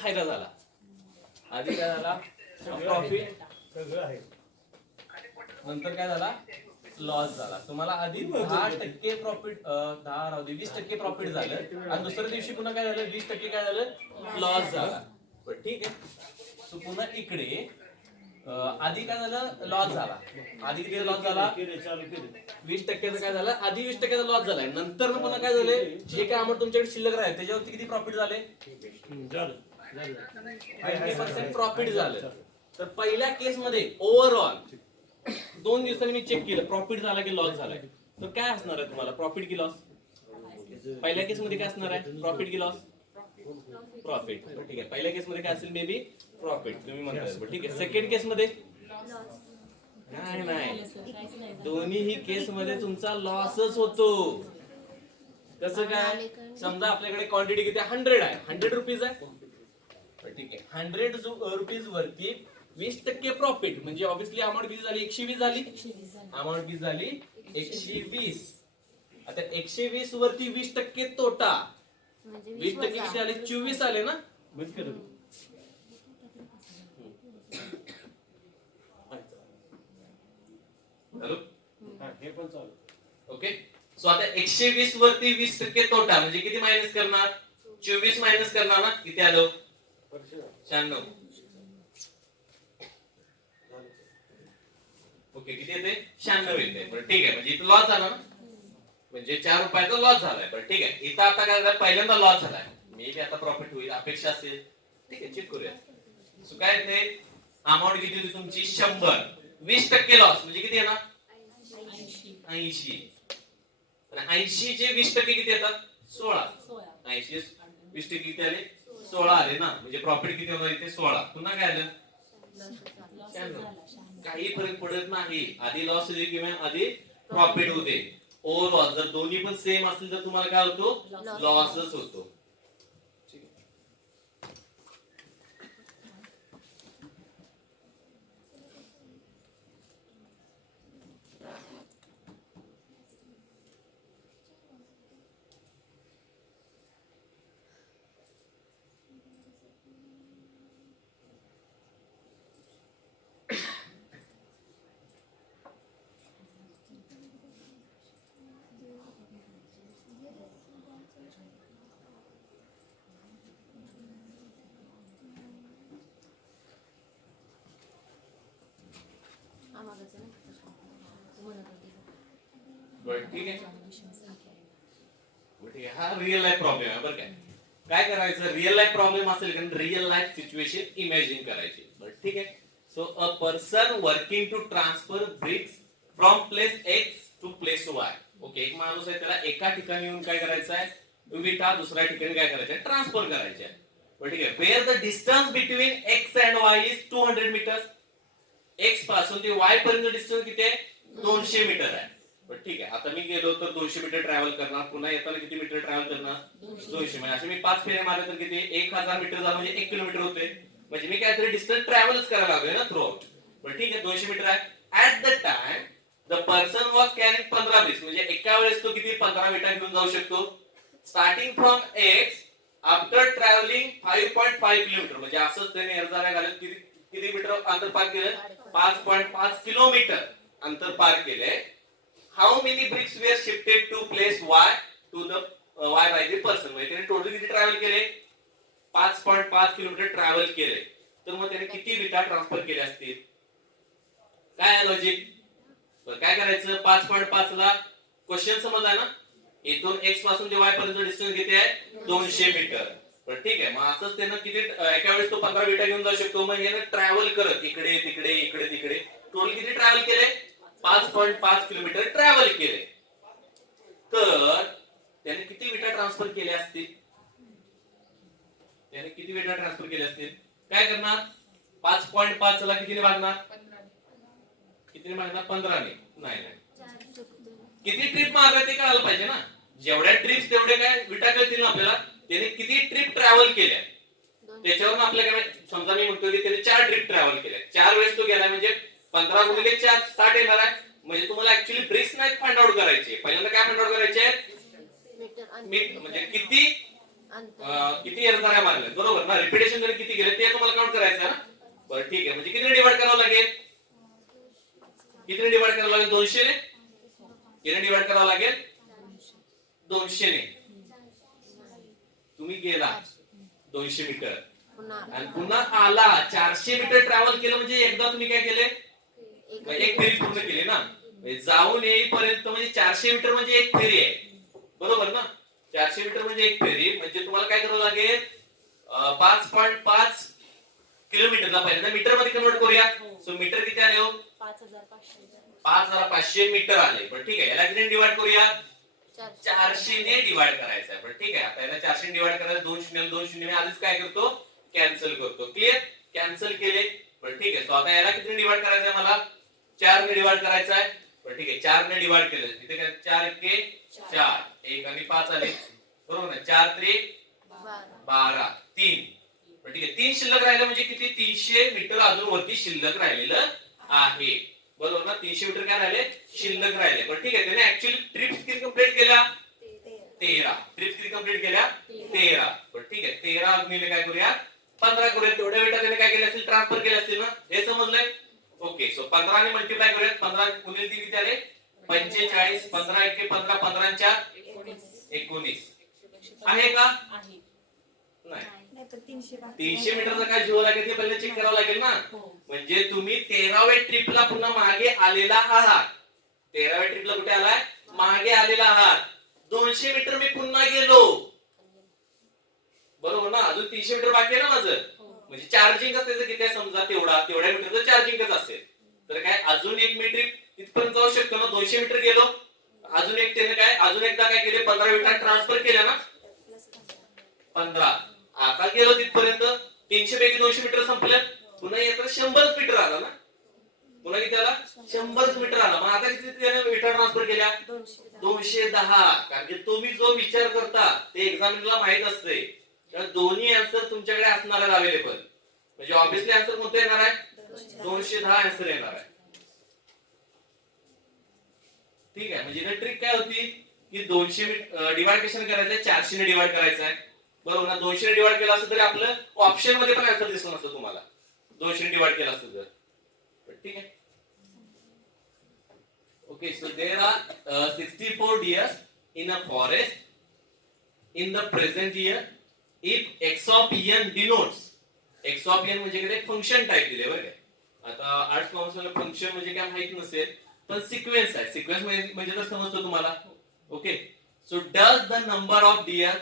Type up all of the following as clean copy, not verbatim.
फायदा झाला. आधी काय झाला प्रॉफिट, नंतर काय झाला लॉस झाला. तुम्हाला आधी 10% प्रॉफिट 20% प्रॉफिट झालं आणि दुसऱ्या दिवशी पुन्हा काय झालं 20% काय झालं लॉस झाला. पण ठीक आहे. सो पुन्हा इकडे आधी काय झालं लॉस झाला. आधी किती लॉस झाला 20%चा काय झालं आधी 20%चा लॉस झालाय. नंतर पुन्हा काय झाले जे काय अमाऊंट तुमच्याकडे शिल्लक राहील त्याच्यावरती किती प्रॉफिट झाले 20% प्रॉफिट झालं. तर पहिल्या केस मध्ये ओव्हरऑल 2 दिवसांनी मी चेक केलं प्रॉफिट झाला की लॉस झालाय. तर काय असणार आहे तुम्हाला प्रॉफिट की लॉस? पहिल्या केस मध्ये काय असणार आहे प्रॉफिट की लॉस? प्रॉफिट. ठीक आहे पहिल्या केस मध्ये काय असेल मे बी प्रॉफिट तुम्ही म्हणताय. ठीक आहे सेकंड केस मध्ये नाही दोन्हीही केस मध्ये तुमचा लॉसच होतो. कसं काय? समजा आपल्याकडे क्वांटिटी किती 100 आहे 100 रुपीज आहे. ठीक आहे 100 रुपीज वरती 20% प्रॉफिट म्हणजे ऑब्विसली अमाऊंट किती झाली 120 झाली. अमाऊंट किती झाली 120. आता 120 वरती 20% तोटा 20% किती आले 24 आले ना. हॅलो हे पण चालू ओके. सो आता 120 वरती 20% तोटा म्हणजे किती मायनस करणार 24 मायनस करणार ना किती आलं 96. ओके किती येते 96 येते. बरं ठीक आहे म्हणजे इथं लॉस झाला ना म्हणजे 4 रुपयाचा लॉस झालाय. बरं ठीक आहे इथं आता काय झालं पहिल्यांदा लॉस झालाय मे बी आता प्रॉफिट होईल अपेक्षा असेल. ठीक आहे चेक करूया. सो काय येते अमाऊंट किती होती तुमची 100 20% लॉस म्हणजे किती येणार 80. 80 चे 20% किती येतात 16. 80 20% किती आले 16 आले ना म्हणजे प्रॉफिट किती होणार इथे 16. पुन्हा काय आलं 96. काही फरक पडत नाही आधी लॉस होते किंवा आधी प्रॉफिट होते. ओव्हरऑल जर दोन्ही पण सेम असतील तर तुम्हाला काय होतो लॉसच होतो. ठीक आहे हा रिअल लाईफ प्रॉब्लेम आहे. बरं काय करायचं रिअल लाईफ प्रॉब्लेम असेल कारण रिअल लाईफ सिच्युएशन इमॅजिन करायची. बरं ठीक आहे. So a person working to transfer bricks from place x to place y. Okay एक माणूस आहे त्याला एका ठिकाणी येऊन काय करायचं आहे विटा दुसऱ्या ठिकाणी काय करायचं आहे ट्रान्सफर करायचे आहे. बरं ठीक आहे where the distance between x and y is 200 metres. X पासून ते वाय पर्यंत डिस्टन्स किती आहे 200 मीटर आहे. पण ठीक आहे आता मी गेलो तर 200 मीटर ट्रॅव्हल करणार पुन्हा येताना किती मीटर ट्रॅव्हल करणार 200 म्हणजे असे मी 5 फेऱ्या मारले तर किती 1000 मीटर झालं म्हणजे 1 किलोमीटर होते. म्हणजे मी काहीतरी डिस्टन्स ट्रॅव्हलच करायला लागलोय ना थ्रू आउट. पण ठीक आहे 200 मीटर आहे. At the time the person was carrying 15 bricks म्हणजे एका वेळेस तो किती 15 विटा घेऊन जाऊ शकतो. Starting from x after travelling 5.5 kilometre म्हणजे असंच त्याने एरजाऱ्या घालत किती मीटर अंतर पार केलं 5.5 किलोमीटर अंतर पार केले. How many bricks were shifted to place Y to the Y by the person? म्हणजे त्याने टोटल किती ट्रॅव्हल केले 5.5 किलोमीटर ट्रॅव्हल केले. तर मग त्याने किती विटा ट्रान्सफर केल्या असतील काय लॉजिक. काय करायचं 5.5 ला क्वेश्चन समजला ना इथून x पासून ते y पर्यंत डिस्टन्स किती आहे 200 मीटर. पण ठीक आहे मग असंच त्यानं किती एका वेळेस तो 15 विटा घेऊन जाऊ शकतो. मग याने ट्रॅव्हल करत इकडे तिकडे इकडे तिकडे टोटल किती ट्रॅव्हल केले 5.5 किलोमीटर ट्रॅव्हल केले. तर त्याने किती विटा ट्रान्सफर केल्या असतील काय करणार 5.5 ला कितीने भागणार 15 ने नाही किती ट्रिप मारल्या ते कळायला पाहिजे ना. जेवढ्या ट्रिप्स तेवढे काय विटा कळतील ना आपल्याला. त्याने किती ट्रिप ट्रॅव्हल केल्या त्याच्यावरून आपल्याला काय समजा मी म्हणतो की त्याने 4 ट्रिप ट्रॅव्हल केल्या 4 वेळेस तो गेला म्हणजे 15 गुणिले 4 60 येणार आहे. म्हणजे तुम्हाला ऍक्च्युअली ब्रिक्स नाही फाइंड आउट करायचे. पहिल्यांदा काय फाइंड आउट करायचे मीटर म्हणजे किती किती एरझाऱ्या मारल्या बरोबर ना, रिपिटेशन जर किती गेले ते तुम्हाला काउंट करायचं ना. बरं ठीक आहे, म्हणजे किती डिवाइड करावं लागेल, किती डिवाइड करावं लागेल, 200 ने. किती डिवाइड करावं लागेल, 200 ने. तुम्ही गेला 200 मीटर आणि पुन्हा आला 400 मीटर ट्रॅव्हल केलं, म्हणजे एकदा तुम्ही काय केले, एक फेरी पूर्ण केली ना. जाऊन येईपर्यंत म्हणजे 400 मीटर म्हणजे एक फेरी आहे बरोबर ना. 400 मीटर म्हणजे एक फेरी, म्हणजे तुम्हाला काय करावं लागेल, 5.5 किलोमीटरला पहिल्यांदा मीटर मध्ये कन्वर्ट करूया. सो मीटर किती आले हो, 5500 मीटर आले. पण ठीक आहे, याला किती डिवाइड करूया, 400 ने डिवाइड करायचं आहे. पण ठीक आहे, आता याला 400 ने डिवाइड करायचं, 2 शून्य 2 शून्य मी आधीच काय करतो, कॅन्सल करतो. क्लिअर, कॅन्सल केले. पण ठीक आहे, सो आता याला किती डिवाइड करायचं आहे, मला 4 ने डिवाइड करायचं आहे. पण ठीक आहे, 4 ने डिवाइड केलं, इथे काय 4 एके 4, 1 आणि 5 आले बरोबर ना. 4 त्रिक 12, 3. पण ठीक आहे, 3 शिल्लक राहिलं, म्हणजे किती, 300 मीटर अजून वरती शिल्लक राहिलेलं आहे बरोबर ना. 300 मीटर काय राहिले, शिल्लक राहिले. पण ठीक आहे, त्याने ऍक्च्युअली ट्रिप्स किती कंप्लीट केल्या, 13. ट्रिप्स किती कंप्लीट केल्या, 13. पण ठीक आहे, 13 गुणिले काय करूया, 15 करूया. तेवढ्या वेळा त्याने काय केलं असेल, ट्रान्सफर केले असतील ना, हे समजलंय. ओके, सो 15 ने मल्टिप्लाय करूयात. 15 गुणिले 3 किती आले, 45. 15 एके 15, 15 च्या 19 आहे का, नाही. 300 मीटरचा काय जीव लागेल ते पहिले चेक करावं लागेल ना. म्हणजे तुम्ही 13व्या ट्रिपला पुन्हा मागे आलेला आहात. 13व्या ट्रिपला कुठे आलाय, मागे आलेला आहात. 200 मीटर मी पुन्हा गेलो बरोबर ना. अजून 300 मीटर बाकी आहे ना माझं. म्हणजे चार्जिंग त्याचं किती आहे समजा, तेवढ्या मीटरचं चार्जिंगच असेल. तर काय अजून एक मी ट्रिप इथपर्यंत जाऊ शकतो ना. 200 मीटर गेलो, अजून एक त्याने काय, अजून एकदा काय केले, 15 मीटर ट्रान्सफर केला ना, 15. आता गेलो तिथपर्यंत, 300 पैकी 200 मीटर संपलं. पुन्हा येतात 100 मीटर आला ना, पुन्हा किती आला, 100 मीटर आला. मग आता किती त्याने मीटर ट्रान्सफर केल्या, 210. कारण की तुम्ही जो विचार करता ते एक्झामिनरला माहित असते. तर दोन्ही आन्सर तुमच्याकडे असणार आहे अवेलेबल. म्हणजे ऑब्विसली आन्सर कोणतं येणार आहे, 210 आन्सर येणार आहे. ठीक आहे, म्हणजे इथे ट्रिक काय होती की 200 डिवाइड कशाने करायचं, 400 ने डिवाइड करायचं आहे बरोबर ना. 200 ने डिवाइड केला असं तरी आपलं ऑप्शन मध्ये पण आन्सर दिसलं नसतं तुम्हाला, 200 ने डिवाइड केला असतं तर. ठीक आहे. Okay, so there are 64 deers in a forest in the present year. If x of n denotes, x of n म्हणजे काय, फंक्शन टाइप दिले बरं काय. आता आर्ट्स कॉमर्स मध्ये फंक्शन म्हणजे काय माहित नसेल, पण सिक्वेन्स आहे. सिक्वेन्स म्हणजे तर समजतो तुम्हाला. Okay, so does the number of deer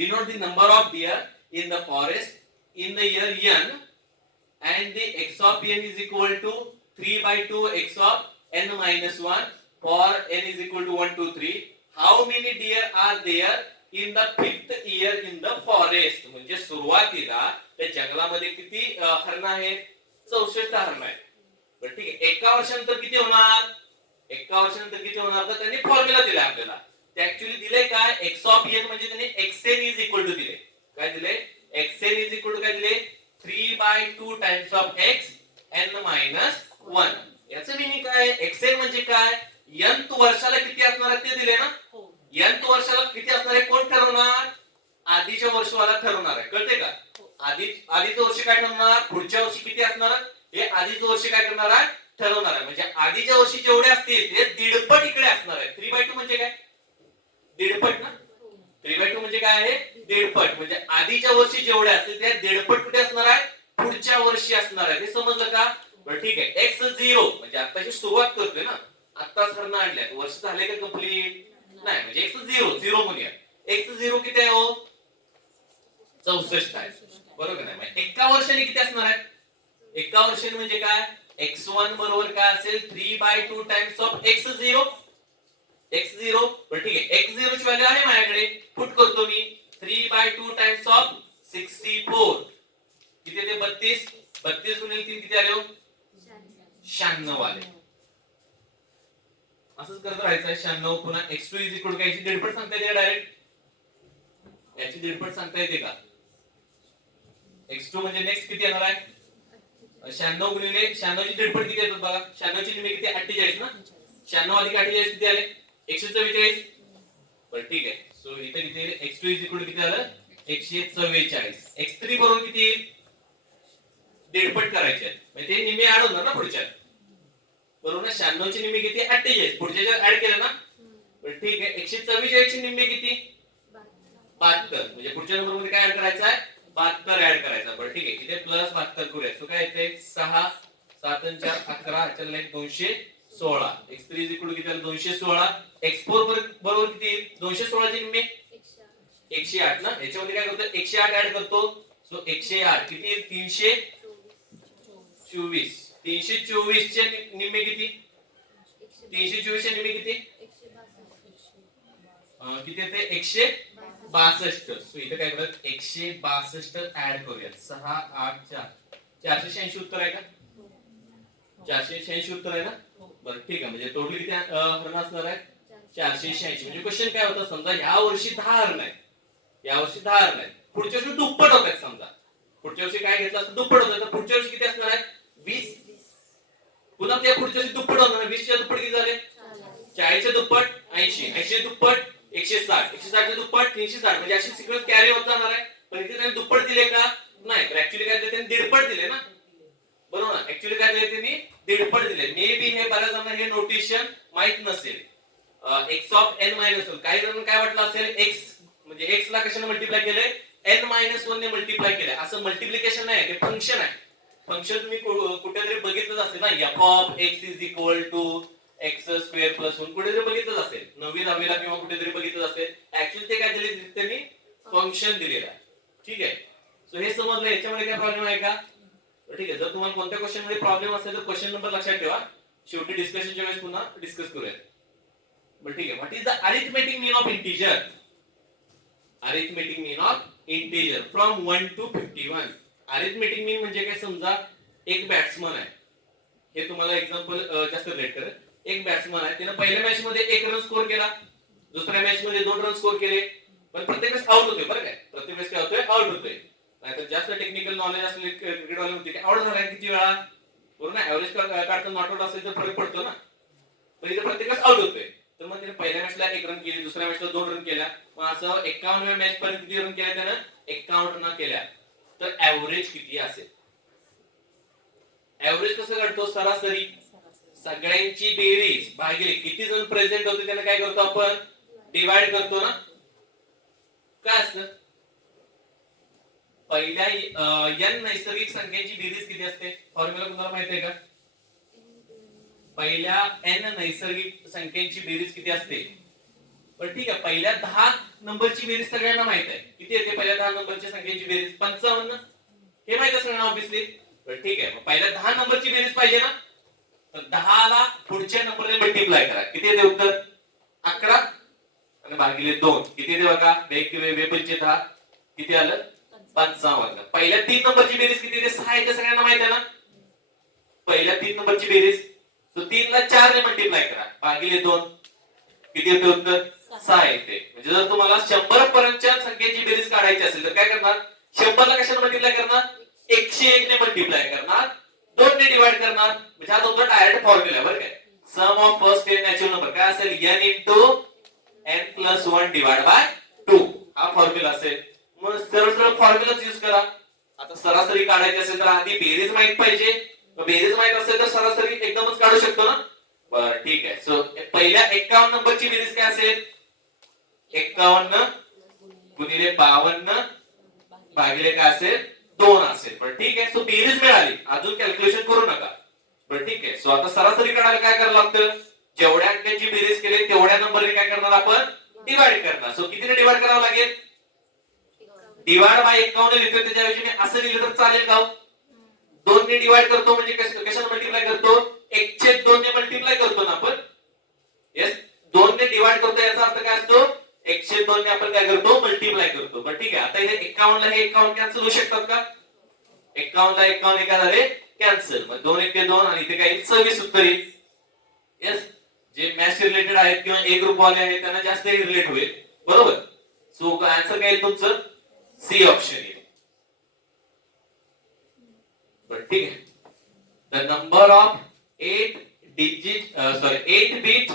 denote the number of deer in the forest in the year n, and the x of n is equal to 3/2 x of n minus 1 for n is equal to 1 2 3. How many deer are there in the 5th year in the forest? म्हणजे सुरुवातीला त्या जंगलामध्ये किती हरण आहेत, 64 हरण आहेत. बरं ठीक आहे, एका वर्षानंतर किती होणार, एका वर्षानंतर किती होणार, तर त्यांनी फॉर्म्युला दिला आपल्याला. ते ऍक्च्युअली दिले काय, x of n म्हणजे त्यांनी xn is equal to दिले. काय दिले, xn is equal to काय दिले, 3/2 times of x n minus 1. याचं मिनिंग काय, xn म्हणजे काय, nth वर्षाला किती असणार आहे ते दिले ना. nth वर्षाला किती असणार आहे कोण ठरवणार, आधीच्या वर्षाला ठरवणार आहे. कळते का, आधीचं वर्ष काय ठरवणार, पुढच्या वर्षी किती असणार हे आधीचं वर्ष काय करणार आहे, ठरवणार आहे. म्हणजे आधीच्या वर्षी जेवढे असतील ते दीडपट इकडे असणार आहे. 3/2 म्हणजे काय, दीडपट ना. 3/2 म्हणजे काय आहे, दीडपट. म्हणजे आधीच्या वर्षी जेवढे असतील ते दीडपट कुठे असणार आहे, पुढच्या वर्षी असणार आहे. हे समजलं का. बरं ठीक आहे, x0 म्हणजे आताची सुरुवात करतोय ना, आत्ताच हरण आणल्यात, वर्ष झाले का कंप्लीट नाही, म्हणजे x0 म्हणूया. x0 किती आहे हो, 64 आहे बरोबर नाही. म्हणजे एका वर्षाने किती असणार आहे, एका वर्षाने म्हणजे काय, x1 बरोबर काय असेल, 3/2 टाइम्स ऑफ x0. x0 बरं ठीक आहे, x0 ची व्हॅल्यू आहे माझ्याकडे, पुट करतो मी. 3/2 टाइम्स ऑफ 64 किती ते 32. 32 गुणिले 3 किती आले हो, 96 आले. असंच करत राहायचं आहे. 96 पुन्हा x2 इज इक्वल टू काय, याची दीडपट सांगता येते डायरेक्ट, याची दीडपट सांगता येते का. x2 म्हणजे नेक्स्ट किती येणार आहे, 96 गुणिले 96 ची दीडपट किती येतात बघा. 96 ची लिमिट किती, 48 ना. 96 अधिक 48 किती आले, 144. बरं ठीक आहे. सो इथे किती येईल x2 इज इक्वल टू किती आलं 144. x3 बरोबर किती येईल दीडपट करायचे आहेत म्हणजे ते निम्मे ऍड होणार ना पुढच्या बरोबर ना 96 ची निम्मे किती 48 पुढच्या ऍड केलं ना बरं ठीक आहे 144 ची निम्मे किती 72 म्हणजे पुढच्या नंबर मध्ये काय ऍड करायचं आहे 72 ऍड करायचा बरं ठीक आहे इथे प्लस 72 करूया सो काय येते 6 7 4 11 चल एक 216 x3 इज इक्वल टू किती आलं 216 x4 बरोबर किती 216 ची निम्मे 108 ना याच्यामध्ये काय करतो 108 ऍड करतो सो 108 किती येईल 324 324 चे निम्मे किती 324 चे निम्मे किती किती येते 162 सो इथे काय करत 162 ऍड करूया 6 8 4 486 उत्तर आहे का 486 उत्तर आहे ना बरं ठीक आहे म्हणजे टोटल किती हरण असणार आहे 486 म्हणजे क्वेश्चन काय होता समजा या वर्षी 10 हरण आहेत या वर्षी 10 हरण आहेत पुढच्या वर्षी दुप्पट होत आहेत समजा पुढच्या वर्षी काय घेतलं असतं दुप्पट होतं तर पुढच्या वर्षी किती असणार आहे 20 पुन्हा त्या पुढच्या वर्षी दुप्पट होणार 20 च्या दुप्पट किती झाले 40 च्या दुप्पट 80 80 च्या दुप्पट 160 160 च्या दुप्पट 360 म्हणजे अशी सिक्वेन्स कॅरी होत जाणार आहे पण इथे त्यांनी दुप्पट दिले का नाही तर ऍक्च्युअली काय दिले त्यांनी दीडपट दिले ना बरोबर ना ऍक्च्युअली काय दिले त्यांनी दीडपट दिले मे बी हे बऱ्याच जणांना हे नोटेशन माहित नसेल x ऑफ n मायनस 1 काही जणांना काय वाटलं असेल x म्हणजे x ला कशाने मल्टिप्लाय केले n मायनस 1 ने मल्टिप्लाय केले असं मल्टिप्लिकेशन नाही ते फंक्शन आहे फंक्शन तुम्ही कुठेतरी बघितलंच असेल ना f of x is equal to x square plus 1 कुठेतरी बघितलंच असेल 9वी 10वीला किंवा कुठेतरी बघितलंच असेल ऍक्च्युअली ते काय दिले त्यांनी फंक्शन दिलेलं आहे ठीक आहे सो हे समजलं याच्यामध्ये काय प्रॉब्लेम आहे का ठीक आहे जर तुम्हाला कोणत्या क्वेश्चन मध्ये प्रॉब्लेम असेल तर क्वेश्चन नंबर लक्षात ठेवा शेवटी डिस्कशनच्या वेळेस पुन्हा डिस्कस करूया बरं ठीक आहे what is the arithmetic mean of integer arithmetic mean of integer from 1 to 51 arithmetic mean म्हणजे काय समजा एक बॅट्समन आहे हे तुम्हाला एक्झाम्पल जास्त रिलेट करेल एक बॅट्समन आहे त्याने पहिल्या मॅच मध्ये 1 रन स्कोर केला दुसऱ्या मॅच मध्ये 2 रन स्कोर केले पण प्रत्येक वेळेस आउट होतोय बरं काय प्रत्येक वेळेस काय होतोय आउट होतोय नाहीतर जास्त टेक्निकल नॉलेज असले क्रिकेट वाले होते आउट झाला किती वेळा बरोबर ना ऍव्हरेज काढताना नॉट आउट असेल तर फरक पडतो ना पण इथे प्रत्येक वेळेस आउट होतोय तर मग त्याने पहिल्या मॅचला 1 रन केली दुसऱ्या मॅचला 2 रन केल्या मग असं 51व्या मॅच पर्यंत किती रन केल्या त्यानं 51 रन केल्या तर ऍव्हरेज किती असेल ऍव्हरेज कसं काढतो सरासरी सगळ्यांची बेरीज भागिले किती जण प्रेझेंट होते त्यांना काय करतो आपण डिवाइड करतो ना काय असतं पहिल्या n नैसर्गिक संख्यांची बेरीज किती असते फॉर्म्युला तुम्हाला माहिती आहे का पहिल्या n नैसर्गिक संख्यांची बेरीज किती असते पण ठीक आहे पहिल्या 10 नंबरची बेरीज सगळ्यांना माहित आहे किती येते पहिल्या 10 नंबरच्या संख्यांची बेरीज 55 हे माहित आहे सगळ्यांना ऑब्वियसली पण ठीक आहे पहिल्या 10 नंबरची बेरीज पाहिजे ना तर 10 ला पुढच्या नंबरने मल्टिप्लाय करा किती येते उत्तर 11 आणि भागिले 2 किती येते बघा 10 किती आलं 55 पहिल्या 3 नंबरची बेरीज किती येते 6 येते सगळ्यांना माहित आहे ना पहिल्या 3 नंबरची बेरीज तो 3 ला 4 ने मल्टिप्लाय करा भागिले 2 किती येते उत्तर 6 येते म्हणजे जर तुम्हाला 100 पर्यंतच्या संख्येची बेरीज काढायची असेल तर काय करणार 100 ला कशाने मल्टिप्लाय करणार 101 ने मल्टिप्लाय करणार 2 ने डिवाइड करणार म्हणजे हा तुमचा डायरेक्ट फॉर्म्युला आहे बरं काय सम ऑफ फर्स्ट 10 नॅचरल नंबर काय असेल n n + 1 डिवाइड बाय 2 हा फॉर्म्युला असेल मग सरळ सरळ फॉर्म्युलाच यूज करा आता सरासरी काढायची असेल तर आधी बेरीज माहित पाहिजे बेरीज माहित असेल तर सरासरी एकदमच काढू शकतो ना बरं ठीक आहे सो पहिल्या 51 नंबरची बेरीज काय असेल 51 गुणिले 52 भागिले काय असेल 2 असेल पण ठीक आहे सो बेरीज मिळाली अजून कॅल्क्युलेशन करू नका पण ठीक आहे सो आता सरासरी काढायला काय करावं लागतं जेवढ्या अंकांची बेरीज केली तेवढ्या नंबरने काय करणार आपण डिवाइड करणार सो कितीने डिवाइड करावं लागेल डिवाइड बाय 51 लिहितो त्याच्याऐवजी मी असं लिहिलं तर चालेल का 2 ने डिवाइड करतो म्हणजे कशाने मल्टिप्लाय करतो 1/2 ने मल्टिप्लाय करतो ना आपण यस 2 ने डिवाइड करतो याचा अर्थ काय असतो 1/2 ने आपण काय करतो मल्टिप्लाय करतो पण ठीक आहे आता इथे 51 ला हे 51 कॅन्सल होऊ शकतात का 51 ला 51 काय झाले कॅन्सल मग 2 1 2 आणि इथे काय 26 उत्तर येईल यस जे मॅथ्स रिलेटेड आहेत किंवा ए ग्रुप वाले आहेत त्यांना जास्त रिलेट होईल बरोबर सो आन्सर काय येईल तुमचं सी ऑप्शन येईल पण ठीक आहे the number of 8 bit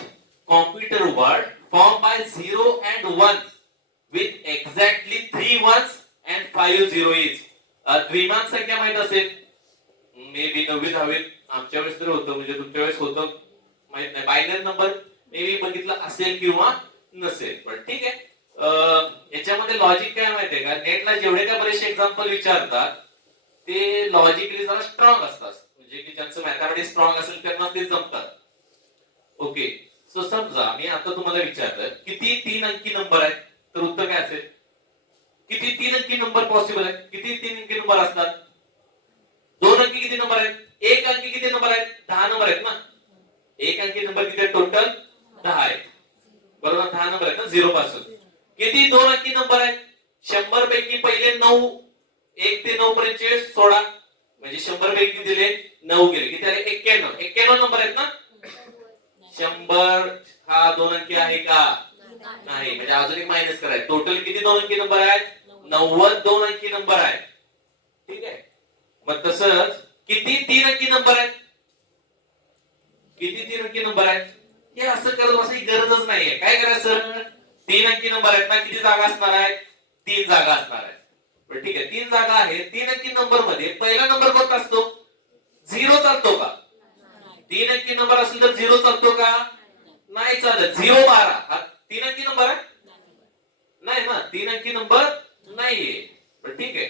computer word formed by 0 and 1 with exactly 3 ones and 5 zeros. द्विमान संख्या माहित असेल, मे बी 9वी 10वी आमच्या वेळेस तर होतं, म्हणजे तुमच्या वेळेस होतं माहित नाही. बायनरी नंबर मे बी बघितलं असेल किंवा नसेल, पण ठीक आहे. याच्यामध्ये लॉजिक काय माहितीये का, नेटला जेवढे काय बरेचसे एक्झाम्पल विचारतात ते लॉजिकली जरा स्ट्रॉंग असतात, म्हणजे की ज्यांचं मॅथमॅटिक्स स्ट्रॉंग असेल त्यांना ते जमतात. ओके, सो समजा मी आता तुम्हाला विचारलं किती 3 अंकी नंबर आहेत, तर उत्तर काय असेल? किती 3 अंकी नंबर पॉसिबल आहेत? किती 3 अंकी नंबर असतात? 2 अंकी किती नंबर आहेत? 1 अंकी किती नंबर आहेत? 10 नंबर आहेत ना. 1 अंकी नंबर किती आहेत? टोटल 10 आहेत, बरोबर. 10 नंबर आहेत ना 0 पासून. किती 2 अंकी नंबर आहेत? 100 पैकी पहिले 9, 1 ते 9 पर्यंतचे 16, म्हणजे 100 पैकी दिले 9 गेले, किती आले? 91. 91 नंबर आहेत ना. 100 हा 2 अंकी आहे का? नाही, म्हणजे अजून एक मायनस करायचं. टोटल किती 2 अंकी नंबर आहेत? 90 2 अंकी नंबर आहेत. ठीक आहे. मग तसंच किती 3 अंकी नंबर आहेत? किती 3 अंकी नंबर आहेत? हे असं करत बसायची गरजच नाहीये. काय करायचं? 3 अंकी नंबर आहेत ना, किती जागा असणार आहेत? 3 जागा असणार आहेत. पण ठीक आहे, 3 जागा आहेत. 3 अंकी नंबर मध्ये पहिला नंबर कोणता असतो? 0 चालतो का? 3 अंकी नंबर असेल तर 0 चालतो का? नाही चालत. 0 12 हा 3 अंकी नंबर आहे? नाही ना, 3 अंकी नंबर नाहीये. पण ठीक आहे,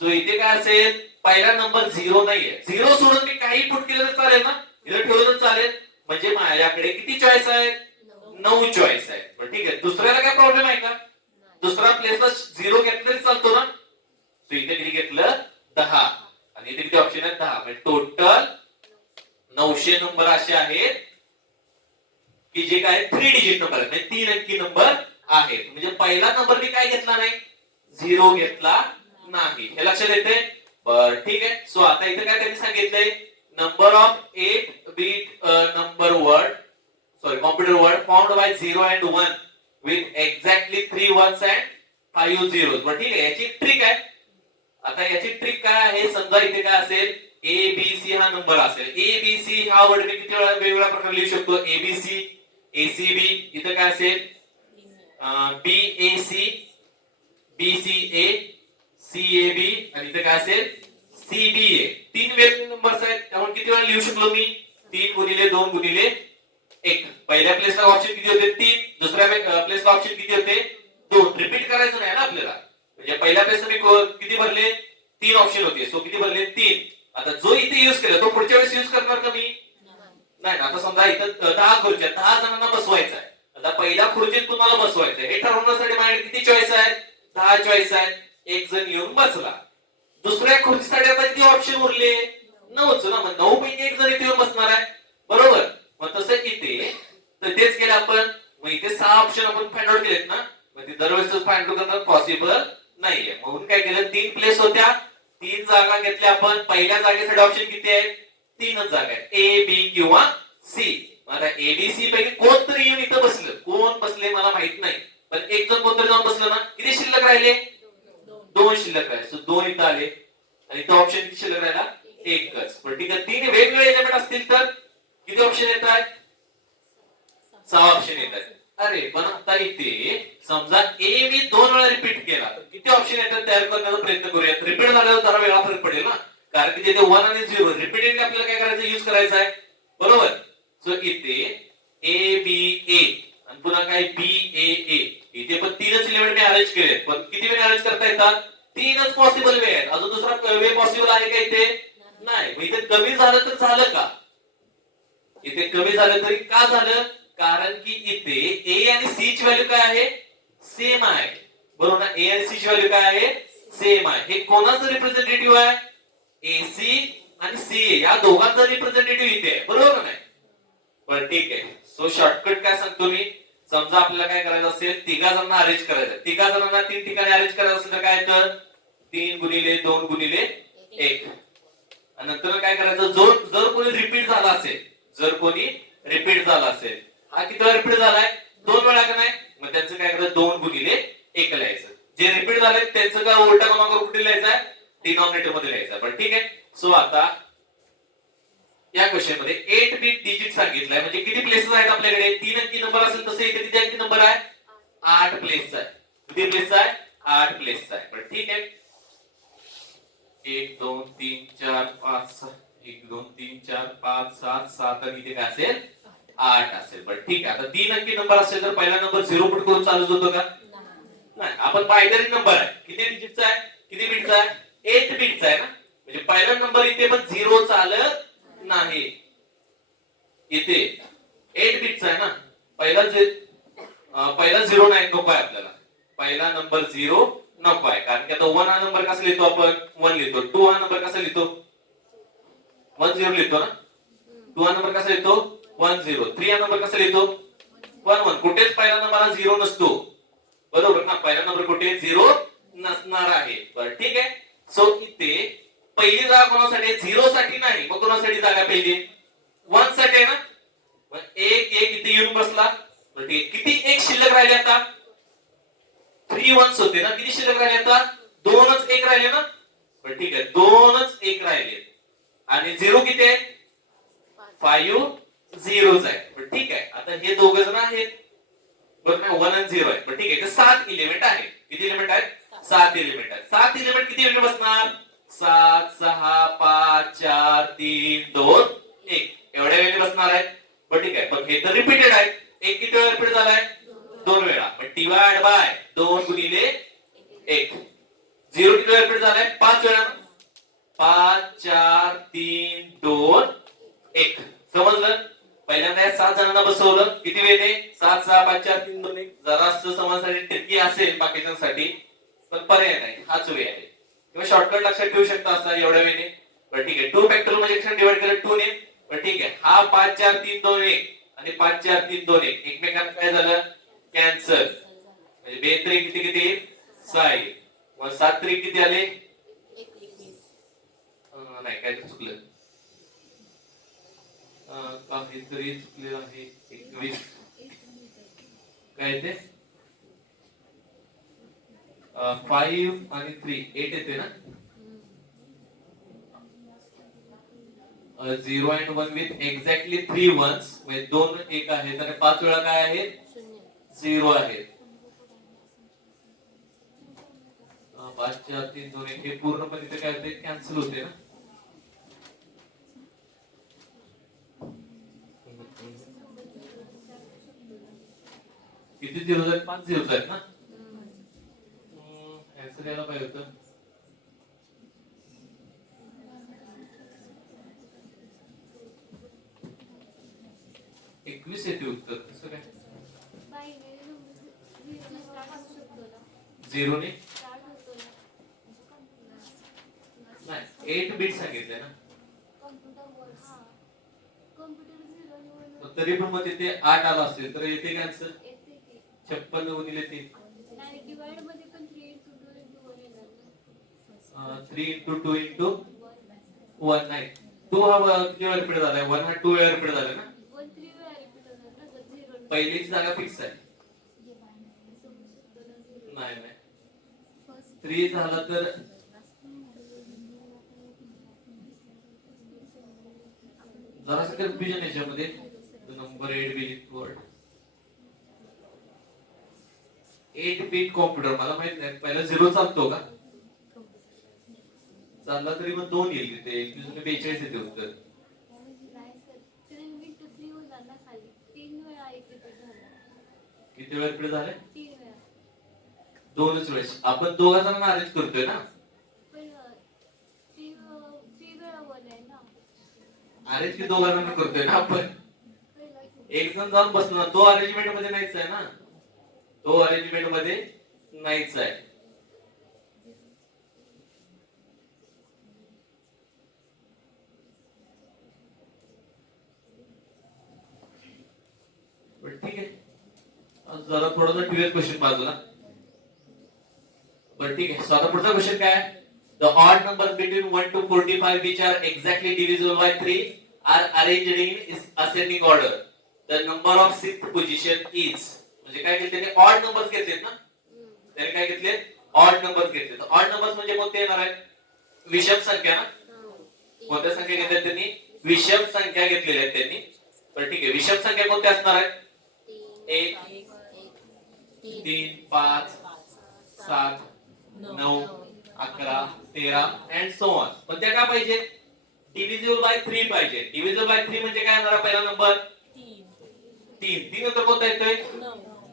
सो इथे काय असेल? पहिला नंबर 0 नाहीये. 0 सोडून मी काही पुट केलं तर चालेल ना, इथे ठेवलं तर चालेल. म्हणजे माझ्याकडे किती चॉईस आहेत? 9 चॉईस आहेत. पण ठीक आहे, दुसऱ्याला काय प्रॉब्लेम आहे का? दुसरा प्लेसला 0 घेतलं तरी चालतो ना. सो इथे किती घेतलं? 10, आणि इथे किती ऑप्शन आहेत? 10. म्हणजे टोटल 900 नंबर असे आहेत की जे काय 3 डिजिट नंबर आहेत, म्हणजे 3 अंकी नंबर आहेत. म्हणजे पहिला नंबर मी काय घेतला नाही? 0 घेतला नाही. हे लक्षात येते? बर ठीक आहे. सो आता इथे काय त्यांनी सांगितलंय? Number of 8 bit number word, sorry computer word found by 0 and 1 with exactly 3 ones and 5 zeros. बर ठीक आहे, याची ट्रिक आहे. आता याची ट्रिक काय आहे? समजा इथे काय असेल? ए बी सी हा नंबर असेल. ए बी सी हा वर्ड मी किती वेगवेगळ्या प्रकारे लिहू शकतो? A B C, A C बी, इथे काय असेल? B A C, B C A, C A B, आणि इथे काय असेल? सी बी ए. 3 वेगवेगळे नंबर्स आहेत, त्यामुळे किती वेळा लिहू शकलो मी? 3 गुणिले 2 गुणिले 1. पहिल्या प्लेसला ऑप्शन किती होते? 3. दुसऱ्या प्लेसला ऑप्शन किती होते? 2. रिपीट करायचं नाही ना आपल्याला, म्हणजे पहिल्या प्लेसला मी किती भरले? 3 ऑप्शन होते, सो किती भरले? 3. आता जो इथे यूज केला तो पुढच्या वेळेस यूज करणार का मी? नाही ना. आता समजा इथं 10 खुर्च्या, 10 जणांना बसवायचं आहे. आता पहिल्या खुर्चीत तुम्हाला बसवायचं आहे, हे ठरवण्यासाठी माझ्याकडे किती चॉईस आहेत? 10 चॉईस आहेत. एक जण येऊन बसला. दुसऱ्या खुर्चीसाठी आता किती ऑप्शन उरले? 9च ना. मग 9 पैकी एक जण इथे येऊन बसणार आहे, बरोबर. मग तसं इथे तर तेच केलं आपण. मग इथे 6 ऑप्शन आपण फाइंड आउट केलेत ना, मग ते दरवेळेस फाइंड आउट करणं पॉसिबल नाहीये. म्हणून काय केलं? 3 प्लेस होत्या, 3 जागा घेतल्या आपण. पहिल्या जागेसाठी ऑप्शन किती आहेत? 3च जागा आहेत, ए बी किंवा सी. आता ए बी सी पैकी कोणतरी येऊन इथं बसलं. कोण बसले मला माहित नाही, पण एक जण कोणतरी जाऊन बसलं ना. किती शिल्लक राहिले? 2 शिल्लक राहिले. सो 2 इथं आले, आणि इथं ऑप्शन किती शिल्लक राहिला? एकच. पण ठीक आहे, 3 वेगवेगळे एलिमेंट असतील तर किती ऑप्शन येतात? 6 ऑप्शन येतात. अरे पण आता इथे समजा ए मी 2 वेळा रिपीट केला तर किती ऑप्शन येतात तयार करण्याचा प्रयत्न करूया. रिपीट झाल्यावर जरा वेगळा फरक पडेल ना, कारण की तिथे 1 आणि 0 रिपीटेडली आपल्याला काय करायचं? यूज करायचं आहे, बरोबर. सो इथे ए बी ए आणि पुन्हा काय? बी ए ए. इथे पण 3च एलिमेंट मी अरेंज केले, पण किती वेळ अरेंज करता येतात? 3च पॉसिबल वे आहेत. अजून दुसरा वे पॉसिबल आहे का इथे? नाही. मग इथे कमी झालं तर झालं का? इथे कमी झालं तरी का झालं? कारण की इथे ए आणि सी ची व्हॅल्यू काय आहे? सेम आहे, बरोबर ना. ए आणि सी ची व्हॅल्यू काय आहे? सेम आहे. हे कोणाचं रिप्रेझेंटेटिव्ह आहे? एसी आणि सीए या दोघांचं रिप्रेझेंटेटिव्ह इथे आहे, बरोबर नाही? पण ठीक आहे. सो शॉर्टकट काय सांगतो मी? समजा आपल्याला काय करायचं असेल? तिघा जणांना अरेंज करायचं. तिघा जणांना 3 ठिकाणी अरेंज करायचं असेल तर काय येतं? 3 गुणिले 2 गुणिले 1. आणि नंतर काय करायचं? जर कोणी रिपीट झाला असेल, जर कोणी रिपीट झाला असेल, हा किती वेळा रिपीट झालाय? 2 वेळा का नाही? मग त्यांचं काय करायचं? 2 गुणिले 1 लिहायचं. जे रिपीट झाले त्यांचं काय उलटा क्रमांक कुठे लिहायचा? डिनॉमिनेटर मध्ये लिहायचा. पण ठीक आहे. सो आता या क्वेश्चन मध्ये 8 बिट डिजिट सांगितलंय, म्हणजे किती प्लेसेस आहेत आपल्याकडे? 3 अंकी नंबर असेल तसे इथे किती अंकी नंबर आहे? 8 प्लेस आहे. किती प्लेसचा आहे? 8 प्लेसचा आहे. बरं ठीक आहे. 1 2 3 4 5 6 1 2 3 4 5 7 7 आणि इथे काय असेल? 8 असेल. बरं ठीक आहे. आता 3 अंकी नंबर असेल तर पहिला नंबर 0 पुट करून चालू होतो का? नाही. आपण बायनरी नंबर आहे. किती डिजिटचा आहे? किती बिटचा आहे? 8 बिटचा आहे ना. म्हणजे पहिला नंबर इथे पण 0 चालत नाही. इथे 8 बिटचा आहे ना. पहिला 0 नाही नको आहे आपल्याला. पहिला नंबर 0 नको आहे. कारण की आता 1 हा नंबर कसा लिहितो आपण? 1 लिहितो. 2 हा नंबर कसा लिहितो? 1 0 लिहितो ना. 2 हा नंबर कसा लिहितो? 1 0. 3 हा नंबर कसा लिहितो? 1 1. कुठेच पहिला नंबर हा 0 नसतो. बरोबर ना. पहिला नंबर कुठे 0 नसणार आहे. बरं ठीक आहे. सो इथे पहिली जागा कोणासाठी? 0 साठी नाही. मग कोणासाठी जागा पहिली? 1 साठी आहे ना. मग 1 1 इथे येऊन बसला. बरं ठीक आहे. किती 1 शिल्लक राहिले आता? 3 1s होते ना. किती शिल्लक राहिले आता? 2च 1 राहिले ना. बरं ठीक आहे. 2च 1 राहिले. आणि 0 किती आहे? 5 0च आहे. बरं ठीक आहे. आता हे दोघ जण आहेत. बरं ना. 1 आणि 0 आहे. बरं ठीक आहे. 7 एलिमेंट आहेत. किती एलिमेंट आहेत? 7 एलिमेंट आहेत. 7 एलिमेंट किती वेळेने बसणार? 7 6 5 4 3 2 1 एवढ्या वेळेने बसणार आहेत. बरं ठीक आहे. पण हे तर रिपीटेड आहे. एक किती वेळा रिपीट झालाय? 2 वेळा. पण डिवाइड बाय 2 गुणिले 1. 0 किती वेळा रिपीट झालाय? 5 वेळा. 5 4 3 2 1. समजलं? पहिल्यांदा 7 जणांना बसवलं. किती वेळेने? 7 6 5 4 3 2 1. जरासं समाजासाठी ट्रिकी असेल बाकीच्यांसाठी, पण पर्याय नाही. हाच वे आहे. किंवा शॉर्टकट लक्षात ठेवू शकता असा एवढ्या वेळेने. बरं ठीक आहे. 2 फॅक्टोरियल म्हणजे कशाने डिवाइड केलं? 2 ने. बरं ठीक आहे. हा 5 4 3 2 1 आणि 5 4 3 2 1 एकमेकांना काय झालं? कॅन्सल. म्हणजे 2 3 किती किती? 6. मग 7 3 किती आले? 21. नाही काय चुकलं. काहीतरी चुकलेलं आहे. 21 काय ते? 5 आणि 3 8 येते ना. 0 and 1 with exactly 3 ones म्हणजे 2 1 आहेत आणि 5 वेळा काय आहे? 0 आहे. 5 4 3 2 1 हे पूर्णपणे इथे काय होते? कॅन्सल होते ना. किती 0 आहेत? 5 0 आहेत ना. आन्सर यायला पाहिजे होतं. एकवीस येते उत्तर. कसं काय? 0 ने नाही 8 बिट सांगितले ना. तरी पण मग तिथे 8 आला असेल तर येते का आन्सर? 56 गुणिले 3. 3 into 2 into 1 नाही. 2 हा किती वेळा रिपीट झालाय? 1 हा 2 वेळा रिपीट झालाय ना. पहिलीची जागा फिक्स आहे. नाही नाही 3 झाला तर जरासं कन्फ्युजन याच्यामध्ये. Number 8 bit word 8 bit computer मला माहित नाही. पहिला 0 चालतो का? चालला तरी मग 2 येईल तिथे. 42 येते उत्तर. किती वेळा रिपीट झाले? 2च वेळेस. आपण दोघा जणांना अरेंज करतोय ना. अरेंज की दोघा जणांना करतोय ना आपण. एक जण जाऊन बसला तो अरेंजमेंट मध्ये नाहीच आहे ना. तो अरेंजमेंट मध्ये नाहीच आहे. ठीक आहे. जरा थोडासा क्लिअर क्वेश्चन बाजूला. बरं ठीक आहे. सो आता पुढचा क्वेश्चन काय आहे? The odd numbers between 1 to 45 which are exactly divisible by 3 are arranged in ascending order. The number of sixth position is म्हणजे काय केलं त्याने? ऑड नंबर्स घेतलेत ना. त्याने काय घेतले? ऑड नंबर्स घेतले. ऑड नंबर्स म्हणजे कोणते येणार आहेत? विषम संख्या ना. कोणत्या संख्या घेतल्या त्यांनी? विषम संख्या घेतलेल्या आहेत त्यांनी. बरं ठीक आहे. विषम संख्या कोणत्या असणार आहेत? 1 3 5 7, 9, 11, 13 अँड सो ऑन. पण त्या काय पाहिजे? डिव्हिजिबल बाय 3 पाहिजे. डिव्हिजिबल बाय 3 म्हणजे काय येणार? पहिला नंबर 3. 3 नंतर कोणता येतोय?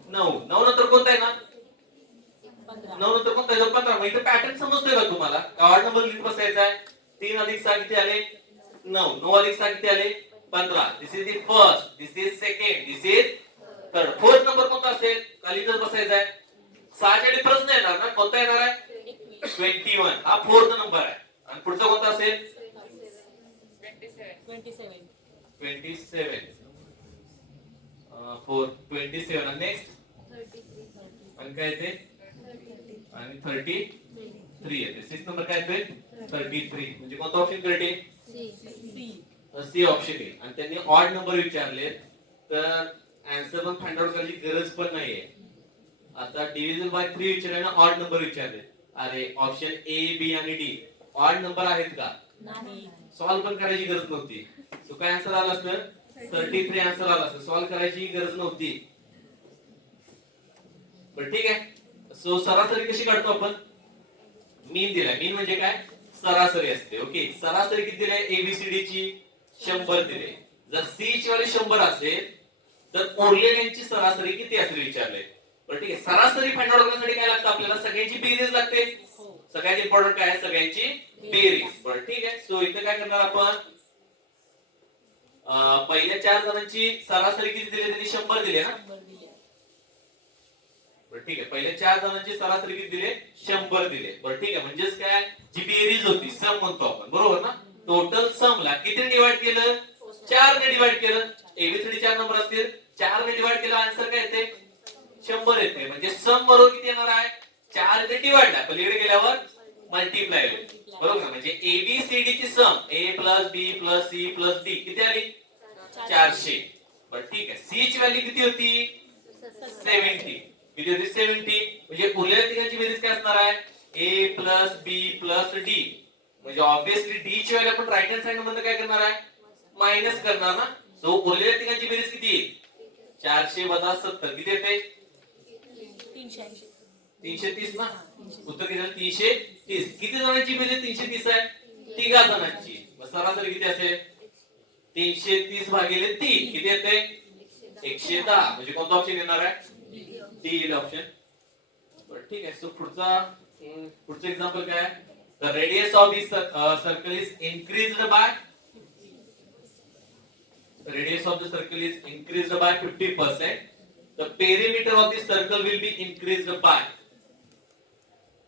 9. 9 नंतर कोणता आहे ना? 9 नंतर कोणता येतो? 15. मग इथे पॅटर्न समजतोय का तुम्हाला? ऑड नंबर लिहित बसायचा आहे. 3 अधिक 6 किती आले? 9. 9 अधिक 6 किती आले? 15. This is the first, this is second, this is third. Fourth number कोणता असेल? खालीच बसायचा आहे. 6 च्या डिफरन्स नाही येणार ना? कोणता येणार आहे? 21. हा फोर्थ नंबर आहे. आणि पुढचा कोणता असेल? 27. 27 आणि नेक्स्ट आणि काय येते? आणि 33 येते. 6 नंबर काय येतोय? 33. म्हणजे कोणता ऑप्शन करेक्ट आहे? सी ऑप्शन आहे. आणि त्यांनी ऑड नंबर विचारले तर आन्सर पण फाइंड आउट करायची गरज पण नाहीये. आता डिव्हिजन बाय 3 विचारले ना, ऑड नंबर विचारले. अरे ऑप्शन ए, बी आणि डी ऑड नंबर आहेत का? नाही. सॉल्व पण करायची गरज नव्हती. सो काय आन्सर आला असतं? 33 आन्सर आला असतं. सॉल्व करायची गरज नव्हती. बरं ठीक आहे. सो सरासरी कशी काढतो आपण? मीन दिलाय. मीन म्हणजे काय? सरासरी असते. ओके. सरासरी किती दिले? एबीसीडी ची 100 दिले. जर सी ची व्हॅल्यू 100 असेल तर उरलेल्यांची सरासरी किती असेल विचारले. बरं ठीक आहे. सरासरी फाइंड आउट करण्यासाठी काय लागतं आपल्याला? सगळ्यांची बेरीज लागते. सगळ्यात इम्पॉर्टंट काय आहे? सगळ्यांची बेरीज. बरं ठीक आहे. सो इथे काय करणार आपण? पहिल्या 4 जणांची सरासरी किती दिली? त्यांनी 100 दिले ना. बरं ठीक आहे. पहिल्या 4 जणांची सरासरी किती दिले? 100 दिले. बरं ठीक आहे. म्हणजेच काय? जी बेरीज होती, सम म्हणतो आपण, बरोबर ना. टोटल समला किती डिवाइड केलं? 4 ने डिवाइड केलं. एबीसीडी 4 नंबर असतील, 4 ने डिवाइड केलं, आन्सर काय येते? 100 येते. म्हणजे सम बरोबर किती येणार आहे? 4 इथे डिवाइड आहे, पलीकडे गेल्यावर मल्टिप्लाय होईल. बरोबर. म्हणजे एबीसीडी ची सम ए प्लस बी प्लस सी प्लस डी किती आली? 400. बरं ठीक आहे. सी ची व्हॅल्यू किती होती? 70. किती होती? 70. म्हणजे उरलेल्या तिघांची बेरीज काय असणार आहे? ए प्लस बी प्लस डी. म्हणजे ऑब्वियसली डी ची व्हॅल्यू आपण राईट हँड साइड मध्ये काय करणार आहे? मायनस करणार ना. सो उरलेल्या तिघांची बेरीज किती? 400 वजा 70 किती येते? 330 ना. उत्तर किती झालं? 330. किती जणांची बेरीज 330 आहे? तिघा जणांची. मग सरासरी किती असेल? 330 भागिले 3 किती येते? 110. म्हणजे कोणता ऑप्शन येणार आहे? D option. बरं ठीक आहे. सो पुढचं एक्झाम्पल काय? The radius of this circle is increased by radius of the circle is increased by 50%. The perimeter of the circle will be increased by.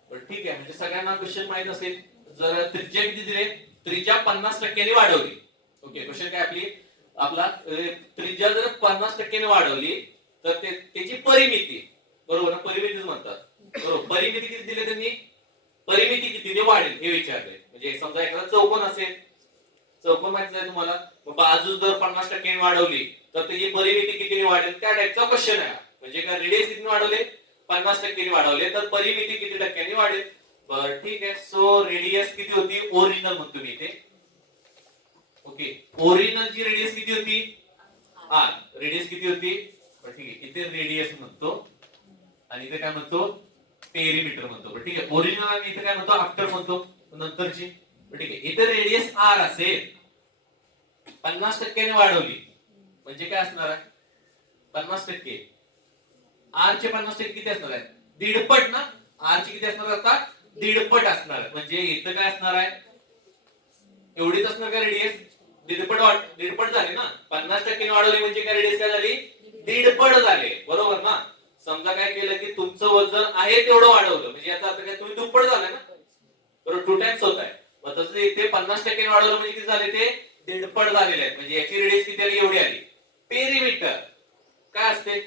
बरं ठीक आहे. म्हणजे सगळ्यांना क्वेश्चन माहित असेल. जर त्रिज्या किती दिले? त्रिज्या 50% ने वाढवली. ओके. क्वेश्चन काय आपला त्रिज्या जर 50% वाढवली तर त्याची परिमिती, बरोबर ना, परिमितीच म्हणतात. बरोबर. परिमिती किती दिली त्यांनी? परिमिती कितीने वाढेल हे विचारले. म्हणजे समजा एखादा चौकोन असेल, चौकोन माहिती आहे तुम्हाला, बाजू जर 50% वाढवली तर त्याची परिमिती कितीने वाढेल? त्या टाइपचा क्वेश्चन आहे. म्हणजे काय? रेडियस किती वाढवले? 50% वाढवले तर परिमिती किती टक्क्यांनी वाढेल? बरं ठीक आहे. सो रेडियस किती होती? ओरिजिनल म्हणतो मी इथे. ओके. ओरिजिनल ची रेडियस किती होती? आर. रेडियस किती होती? ठीक आहे. इथे रेडियस म्हणतो आणि इथे काय म्हणतो? पेरिमीटर म्हणतो. बरं ठीक आहे. ओरिजिनल आणि इथे काय म्हणतो? आफ्टर म्हणतो, नंतरची. ठीक आहे. इथे रेडियस आर असेल, 50% ने वाढवली म्हणजे काय असणार आहे? 50%. आर चे 50% किती असणार आहे? दीडपट ना. आर ची किती असणार? आता दीडपट असणार. म्हणजे इथं काय असणार आहे? एवढीच असणार का रेडियस? दीडपट झाली ना. 50% वाढवली म्हणजे काय? रेडियस काय झाली? दीडपट झाले. बरोबर ना. समजा काय केलं की तुमचं वजन आहे तेवढं वाढवलं म्हणजे याचा अर्थ काय? तुम्ही दुप्पट झाले ना. बरोबर. 2 टाइम्स होत आहे. मग तसं इथे 50% वाढवलं म्हणजे किती झाले? ते दीडपट झालेले आहेत. म्हणजे याची रेडियस किती आली? एवढी आली. पेरिमीटर काय असते?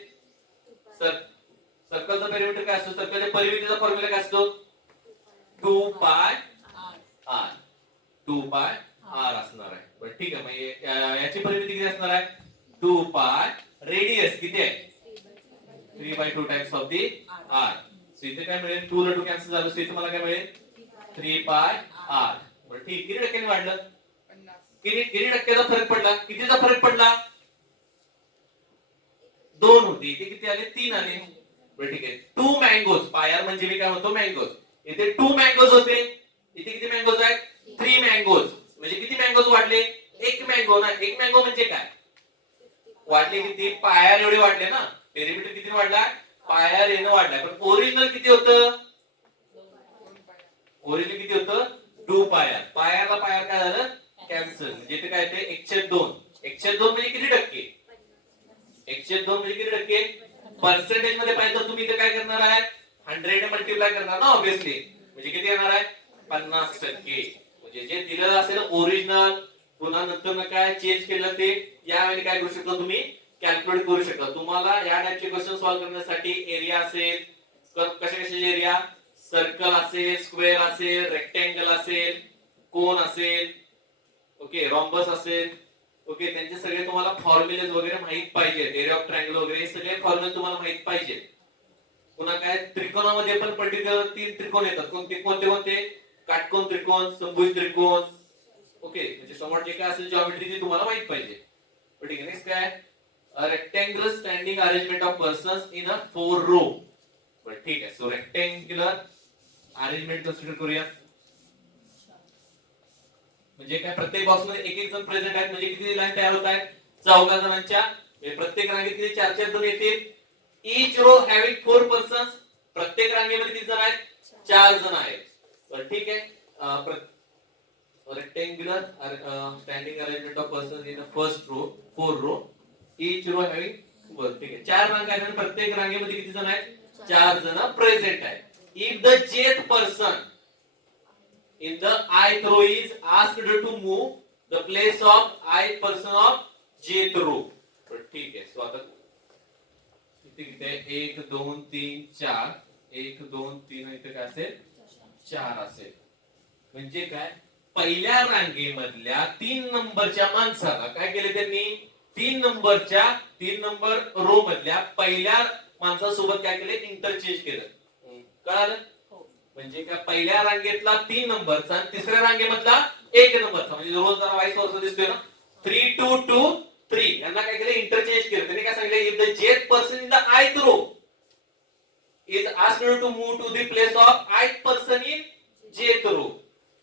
सर्कलचा पेरिमीटर काय असतो? सर्कलच्या परिमितीचा फॉर्म्युला काय असतो? 2 पाय आर. 2 पाय आर असणार आहे. बरं ठीक आहे. मग याची परिमिती किती असणार आहे? 2 पाय. रेडियस किती आहे? 3/2 times of the R. So इथे काय मिळेल? 2 ला 2 कॅन्सल झालं. सो इथे मला काय मिळेल? 3 पाय आर. बरं ठीक. किती टक्क्यांनी वाढलं? किती टक्क्याचा फरक पडला? कितीचा फरक पडला? 2 होती, इथे किती आले? 3 आले. बरं ठीक आहे. 2 मँगोज, पायर म्हणजे मी काय म्हणतो मँगोज. इथे 2 मँगोज होते, इथे किती मँगोज आहेत? 3 मँगोज. म्हणजे किती मँगोज वाढले? 1 मँगो ना. 1 मँगो म्हणजे काय? वाढले किती? पायर एवढे वाढले ना. पेरिमीटर किती वाढला? पायर एनं वाढला. पण ओरिजिनल किती होतं? ओरिजिनल किती होतं? 2 पायर. पायरला पायर काय झालं? कॅन्सल. म्हणजे इथे काय येते? 1/2. 1/2 म्हणजे किती टक्के? 1/2 म्हणजे किती टक्के? पर्सेंटेज मध्ये पाहिजे तर तुम्ही इथे काय करणार आहे? 100 ने मल्टिप्लाय करणार ना ऑब्विसली. म्हणजे किती येणार आहे? 50%. म्हणजे जे दिलेलं असेल ओरिजिनल, पुन्हा नंतर काय चेंज केलं ते यावेळी काय करू शकता तुम्ही? कॅल्क्युलेट करू शकता. तुम्हाला या टाइपचे क्वेश्चन सॉल्व्ह करण्यासाठी एरिया असेल, कशाचे एरिया, सर्कल असेल, स्क्वेअर असेल, रेक्टँगल असेल, कोन असेल, ओके, रॉम्बस असेल, ओके, त्यांचे सगळे तुम्हाला फॉर्म्युलेज वगैरे माहित पाहिजे. एरिया ऑफ ट्रायंगल वगैरे सगळे फॉर्म्युले तुम्हाला माहित पाहिजे. पुन्हा काय त्रिकोणामध्ये पण पर्टिक्युलर 3 त्रिकोण येतात. कोणते कोणते कोणते? काटकोन त्रिकोण, समभुज त्रिकोण, ओके, म्हणजे समोर जे काय असेल जॉमेट्री ती तुम्हाला माहित पाहिजे. ठीक आहे. नेक्स्ट काय? A rectangular standing arrangement of persons in a 4 row. बरं ठीक आहे. सो रेक्टँग्युलर अरेंजमेंट कन्सिडर करूया. म्हणजे काय? प्रत्येक बॉक्स मध्ये एक एक जण प्रेझेंट आहेत. म्हणजे किती लाईन तयार होत आहेत? 14 जणांच्या. प्रत्येक रांगेत किती? 4-4 जण येतील. Each row having 4 persons. प्रत्येक रांगेमध्ये किती जण आहेत? 4 जण आहेत. बरं ठीक आहे. Rectangular standing arrangement of persons in the first row, 4 row, each row having, बरं ठीक आहे, 4 रांगा आहेत. प्रत्येक रांगेमध्ये किती जण आहेत? 4 जण प्रेझेंट आहेत. If the jth person in the ith row is asked to move the place of ith person of jth row. बरं ठीक आहे. सो आता किती आहे? 1 2 3 4, 1 2 3 आणि इथे काय असेल? 4 असेल. म्हणजे काय? पहिल्या रांगेमधल्या 3 नंबरच्या माणसाला काय केले त्यांनी? 3 नंबर रो मधल्या पहिल्या माणसासोबत काय केले? इंटरचेंज केलं. कळालं? म्हणजे काय? पहिल्या रांगेतला 3 नंबरचा आणि तिसऱ्या रांगेमधला 1 नंबरचा, म्हणजे रोज जरा वाईस वर्सा दिसतोय ना. 3 2 2 3 यांना काय केलं? इंटरचेंज केलं. त्यांनी काय सांगितलं? If the jth person in the ith row is asked to move to the place of ith person in jth row.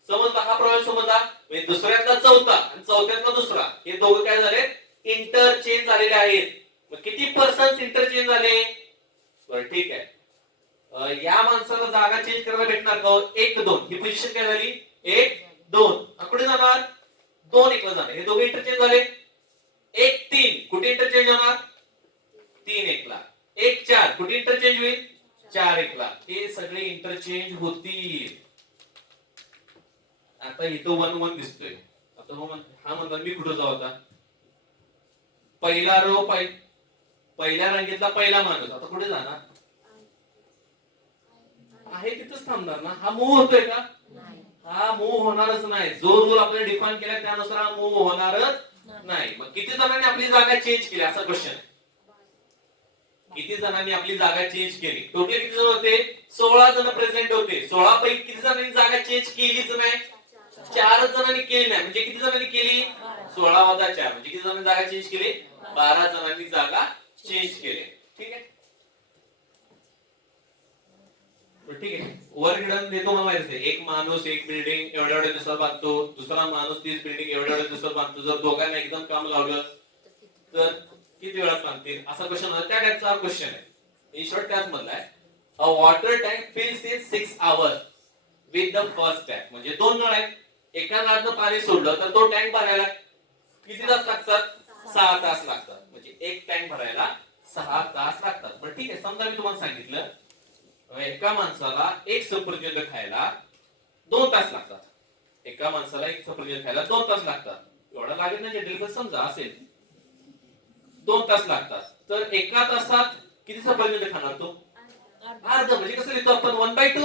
समजला? हा प्रॉब्लेम समजला? म्हणजे दुसऱ्यातला चौथा आणि चौथ्यातला दुसरा हे दोघं काय झाले? इंटरचेंज झालेले आहेत. मग किती पर्सन्स इंटरचेंज झाले? बरं ठीक आहे. या माणसाला जागा चेंज करायला भेटणार का? 1 2 ही पोझिशन काय झाली? 1 2 कुठे जाणार? 2 1 ला जाणार. हे दोघे इंटरचेंज झाले. 1 3 कुठे इंटरचेंज होणार? 3 1 ला. 1 4 कुठे इंटरचेंज होईल? 4 1 ला. हे सगळे इंटरचेंज होतील. आता इथं 1 1 दिसतोय. आता हा म्हणतात मी कुठे जाऊ आता? पहिला रो पहिल्या रांगेतला पहिला माणूस आता कुठे जाणार? आहे तिथंच थांबणार ना. हा मूव्ह होतोय का? हा मूव्ह होणारच नाही. जो रूल आपल्याला डिफाइन केला त्यानुसार हा मूव्ह होणारच नाही. मग किती जणांनी आपली जागा चेंज केली असा क्वेश्चन आहे. किती जणांनी आपली जागा चेंज केली? टोटल किती जण होते? 16 जण प्रेझेंट होते. 16 पैकी किती जणांनी जागा चेंज केलीच नाही? 4 जणांनी केली नाही. म्हणजे किती जणांनी केली? 16 वजा 4 म्हणजे किती जणांनी जागा चेंज केली? 12 जणांनी जागा चेंज केली. ठीक आहे. ठीक आहे. वर्क देतो मला माहिती आहे. एक माणूस एक बिल्डिंग एवढ्या एवढ्या दिवसात बांधतो, दुसरा माणूस तीच बिल्डिंग एवढ्या एवढ्या दिवसात बांधतो. जर दोघांना एकदम काम लावलं तर किती वेळात बांधतील असा क्वेश्चन होता. त्या टाइपचा क्वेश्चन आहे. इन शॉर्ट त्याच मधला आहे. A water tank fills in 6 hours with the first tank. म्हणजे 2 नळ आहेत. एका नळातनं पाणी सोडलं तर तो टँक भरायला किती तास लागतात? 6 तास लागतात. म्हणजे एक टँक भरायला 6 तास लागतात. पण ठीक आहे. समजा मी तुम्हाला सांगितलं एका माणसाला एक सफरचंद खायला 2 तास लागतात. एका माणसाला एक सफरचंद खायला 2 तास लागतात. एवढा लागत नाही जनरली पण समजा असेल 2 तास लागतात. तर एका तासात किती सफरचंद खाणार तो? अर्ध. म्हणजे कसं लिहितो आपण? 1/2.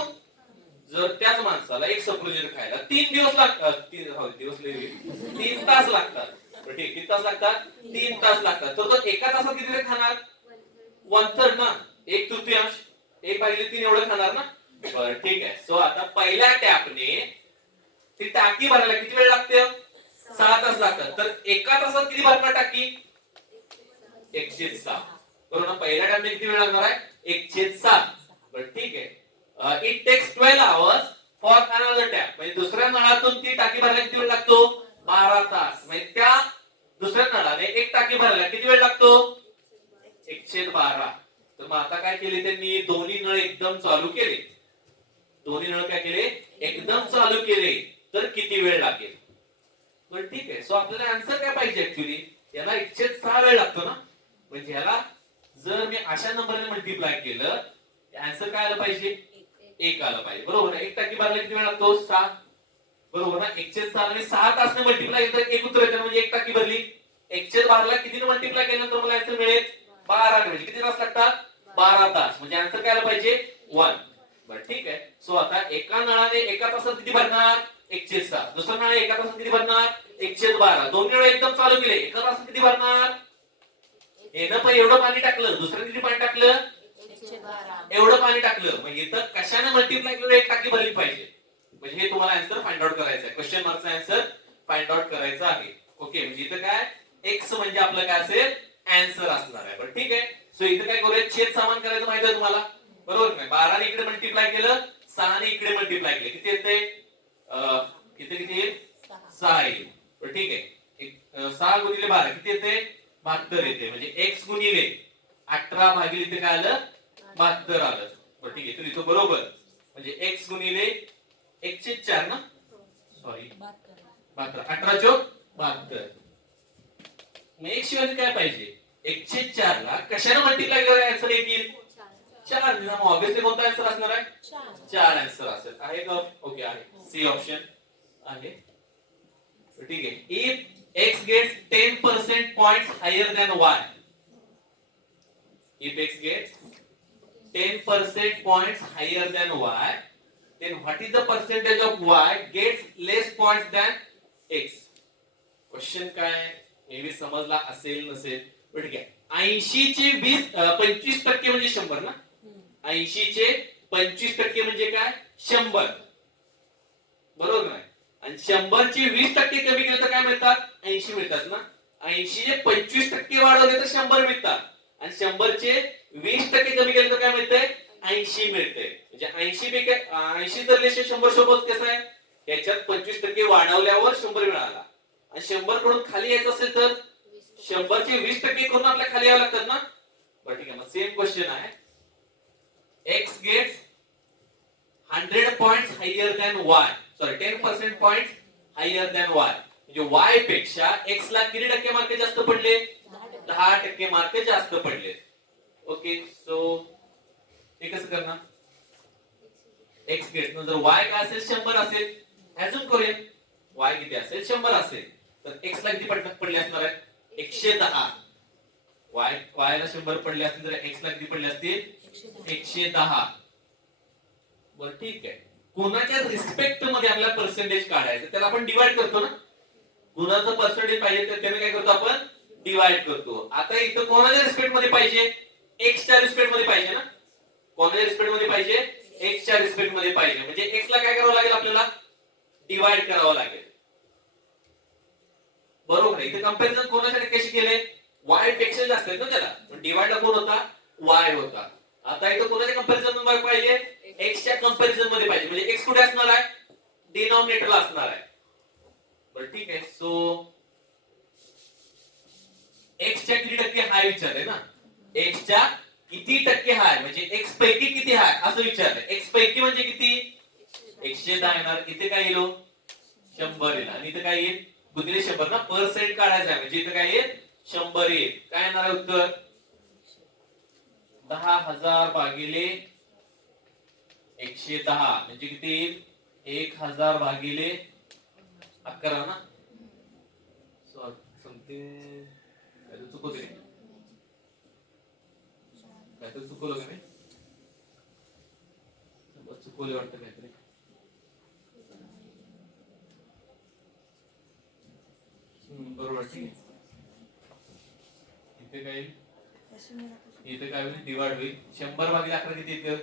जर त्याच माणसाला एक सफरचंद खायला 3 दिवस लागतात. 3 तास लागतात. ठीक, किती तास लागतात? 3 तास लागतात. तर तो एका तासात किती वेळ खाणार? 1/3 ना, 1/3. 1/3 एवढं खाणार ना. बरं ठीक आहे. सो आता पहिल्या टॅपने ती टाकी भरायला किती वेळ लागते? 6 तास लागतात. तर एका तासात किती भरणार टाकी? 106. बरोबर ना. पहिल्या टॅपने किती वेळ लागणार आहे? 1/7. बरं ठीक आहे. It takes 12 hours for another tap. म्हणजे दुसऱ्या नळातून ती टाकी भरायला किती वेळ लागतो? 12 तास. म्हणजे त्या दुसऱ्या नळाने एक टाकी भरायला किती वेळ लागतो? 1/12. तर मग आता काय केले त्यांनी? दोन्ही नळ एकदम चालू केले. दोन्ही नळ काय केले? एकदम चालू केले. तर किती वेळ लागेल? तर ठीक आहे. सो आपल्याला आन्सर काय पाहिजे ऍक्च्युली? याला 106 वेळ लागतो ना. म्हणजे ह्याला जर मी अशा नंबरने मल्टिप्लाय केलं, आन्सर काय आलं पाहिजे? 1 आलं पाहिजे. बरोबर ना? एक टाकी भरायला किती वेळ लागतो? 6. बरोबर ना? 106 आणि 6 तासने मल्टिप्लाय केलं तर एक उत्तर येतं. म्हणजे एक टाकी भरली. 112 ला कितीने मल्टिप्लाय केल्यानंतर मला आन्सर मिळेल? 12 म्हणजे किती तास लागतात? 12 तास. म्हणजे आन्सर काय आलं पाहिजे? 1. बरं ठीक आहे. सो आता एका नळाने एका तासात किती भरणार? 106. दुसऱ्या नळाने एका तासात किती भरणार? 112. दोन्ही नळ एकदम चालू केले. एका तासात किती भरणार? एनं पण एवढं पाणी टाकलं, दुसऱ्याने किती पाणी टाकलं? 112. एवढं पाणी टाकलं. मग इथं कशाने मल्टिप्लाय केलं? एक टाकी भरली पाहिजे. म्हणजे हे तुम्हाला आन्सर फाइंड आउट करायचं आहे. क्वेश्चन मार्कचा आन्सर फाइंड आउट करायचा आहे. ओके. म्हणजे इथं काय? x म्हणजे आपलं काय असेल? आन्सर असणार आहे. बरं ठीक आहे. सो इथं काय करूया? छेद समान करायचं माहिती आहे तुम्हाला. बरोबर नाही? 12 ने इकडे मल्टिप्लाय केलं, 6 ने इकडे मल्टिप्लाय केलं. किती येते? इथे किती येईल? 6 येईल. बरं ठीक आहे. 6 गुणिले 12 किती येते? 72 येते. म्हणजे x गुणिले 18 भागिले इथे काय आलं? 72 आलं. बरं ठीक आहे. तर इथं बरोबर. म्हणजे x गुणिले 1/4 ना? सॉरी 72. 18 चोक 72. मग x शिवाय काय पाहिजे? 1/4 ला कशाने मल्टिप्लाय केलं आन्सर येईल? 4. मग ऑब्विसली कोणता आन्सर असणार आहे? 4 आन्सर असेल. आहे का? ओके आहे. सी ऑप्शन आहे. ठीक आहे. If x gets 10% points higher than y, if x gets 10% points higher than y, then what is the percentage of y gets less points than x? Question काय? May be समजला असेल नसेल. पण ठीक आहे. 80 चे 25% म्हणजे 100 ना. 80 चे 25% म्हणजे काय? 100. बरोबर नाही? आणि 100 चे 20% कमी केलं तर काय मिळतात? 80 मिळतात ना. 80 चे 25% वाढवले तर 100 मिळतात. आणि 100 चे 20% कमी केलं तर काय मिळतंय? 80 मिळतंय. म्हणजे 80 पैकी 80 तर रेशो 100 सोबत कसं आहे? याच्यात 25% वाढवल्यावर 100 मिळाला. आणि 100 कडून खाली यायचं असेल तर 100 चे 20% करून आपल्याला खाली यावं लागतात ना. बरं ठीक आहे. मग सेम क्वेश्चन आहे. x gets 100 points higher than y. Sorry 10% points higher than y. म्हणजे y पेक्षा x ला किती टक्के मार्क जास्त पडले? 10% मार्क जास्त पडले. ओके. सो हे कसं करणार? x gets नंतर y काय असेल? 100 असेल. अजून करूया. y किती असेल? 100 असेल. तर x ला किती पडले असणार आहे? 110. y ला 100 पडले असतील तर x ला किती पडले असतील? 110. बरं ठीक आहे. कोणाच्या रिस्पेक्ट मध्ये आपल्याला पर्सेंटेज काढायचं, त्याला आपण डिवाइड करतो ना. कोणाचं पर्सेंटेज पाहिजे तर त्याने काय करतो? आपण डिवाइड करतो. आता इथं कोणाच्या रिस्पेक्ट मध्ये पाहिजे? x च्या रिस्पेक्ट मध्ये पाहिजे ना. कोणाच्या रिस्पेक्ट मध्ये पाहिजे? x च्या रिस्पेक्ट मध्ये पाहिजे. म्हणजे x ला काय करावं लागेल? आपल्याला डिवाइड करावं लागेल. बरोबर आहे. इथे कंपॅरिझन कोणासाठी कशी केले? y पेक्षा जास्त आहेत ना त्याला. पण डिवाइडला कोण होता? y होता. आता इथं कोणाच्या कंपॅरिझन मध्ये पाहिजे? x च्या कंपॅरिझन मध्ये पाहिजे. म्हणजे x कुठे असणार आहे? डिनॉमिनेटरला असणार आहे. बरं ठीक आहे. सो x च्या किती टक्के हाय विचारले ना. x च्या किती टक्के हाय म्हणजे x पैकी किती हाय असं विचारलंय. x पैकी म्हणजे किती? 110 येणार. इथे काय येईल? 100 येईल. आणि इथे काय येईल? गुणिले 100 ना. पर्सेंट काढायचा आहे म्हणजे इथे काय येईल? 100 येईल. काय येणार आहे उत्तर? 10,000 भागिले 110 म्हणजे किती येईल? 1000 भागिले 11 ना. समथिंग काय चुकवते काय तर चुकवलं का मी? चुकवले वाटतं काहीतरी. बरोबर ठीक आहे. इथे काय येईल? इथे काय होईल? डिवाइड होईल. 100 भागिले 11 किती येतं?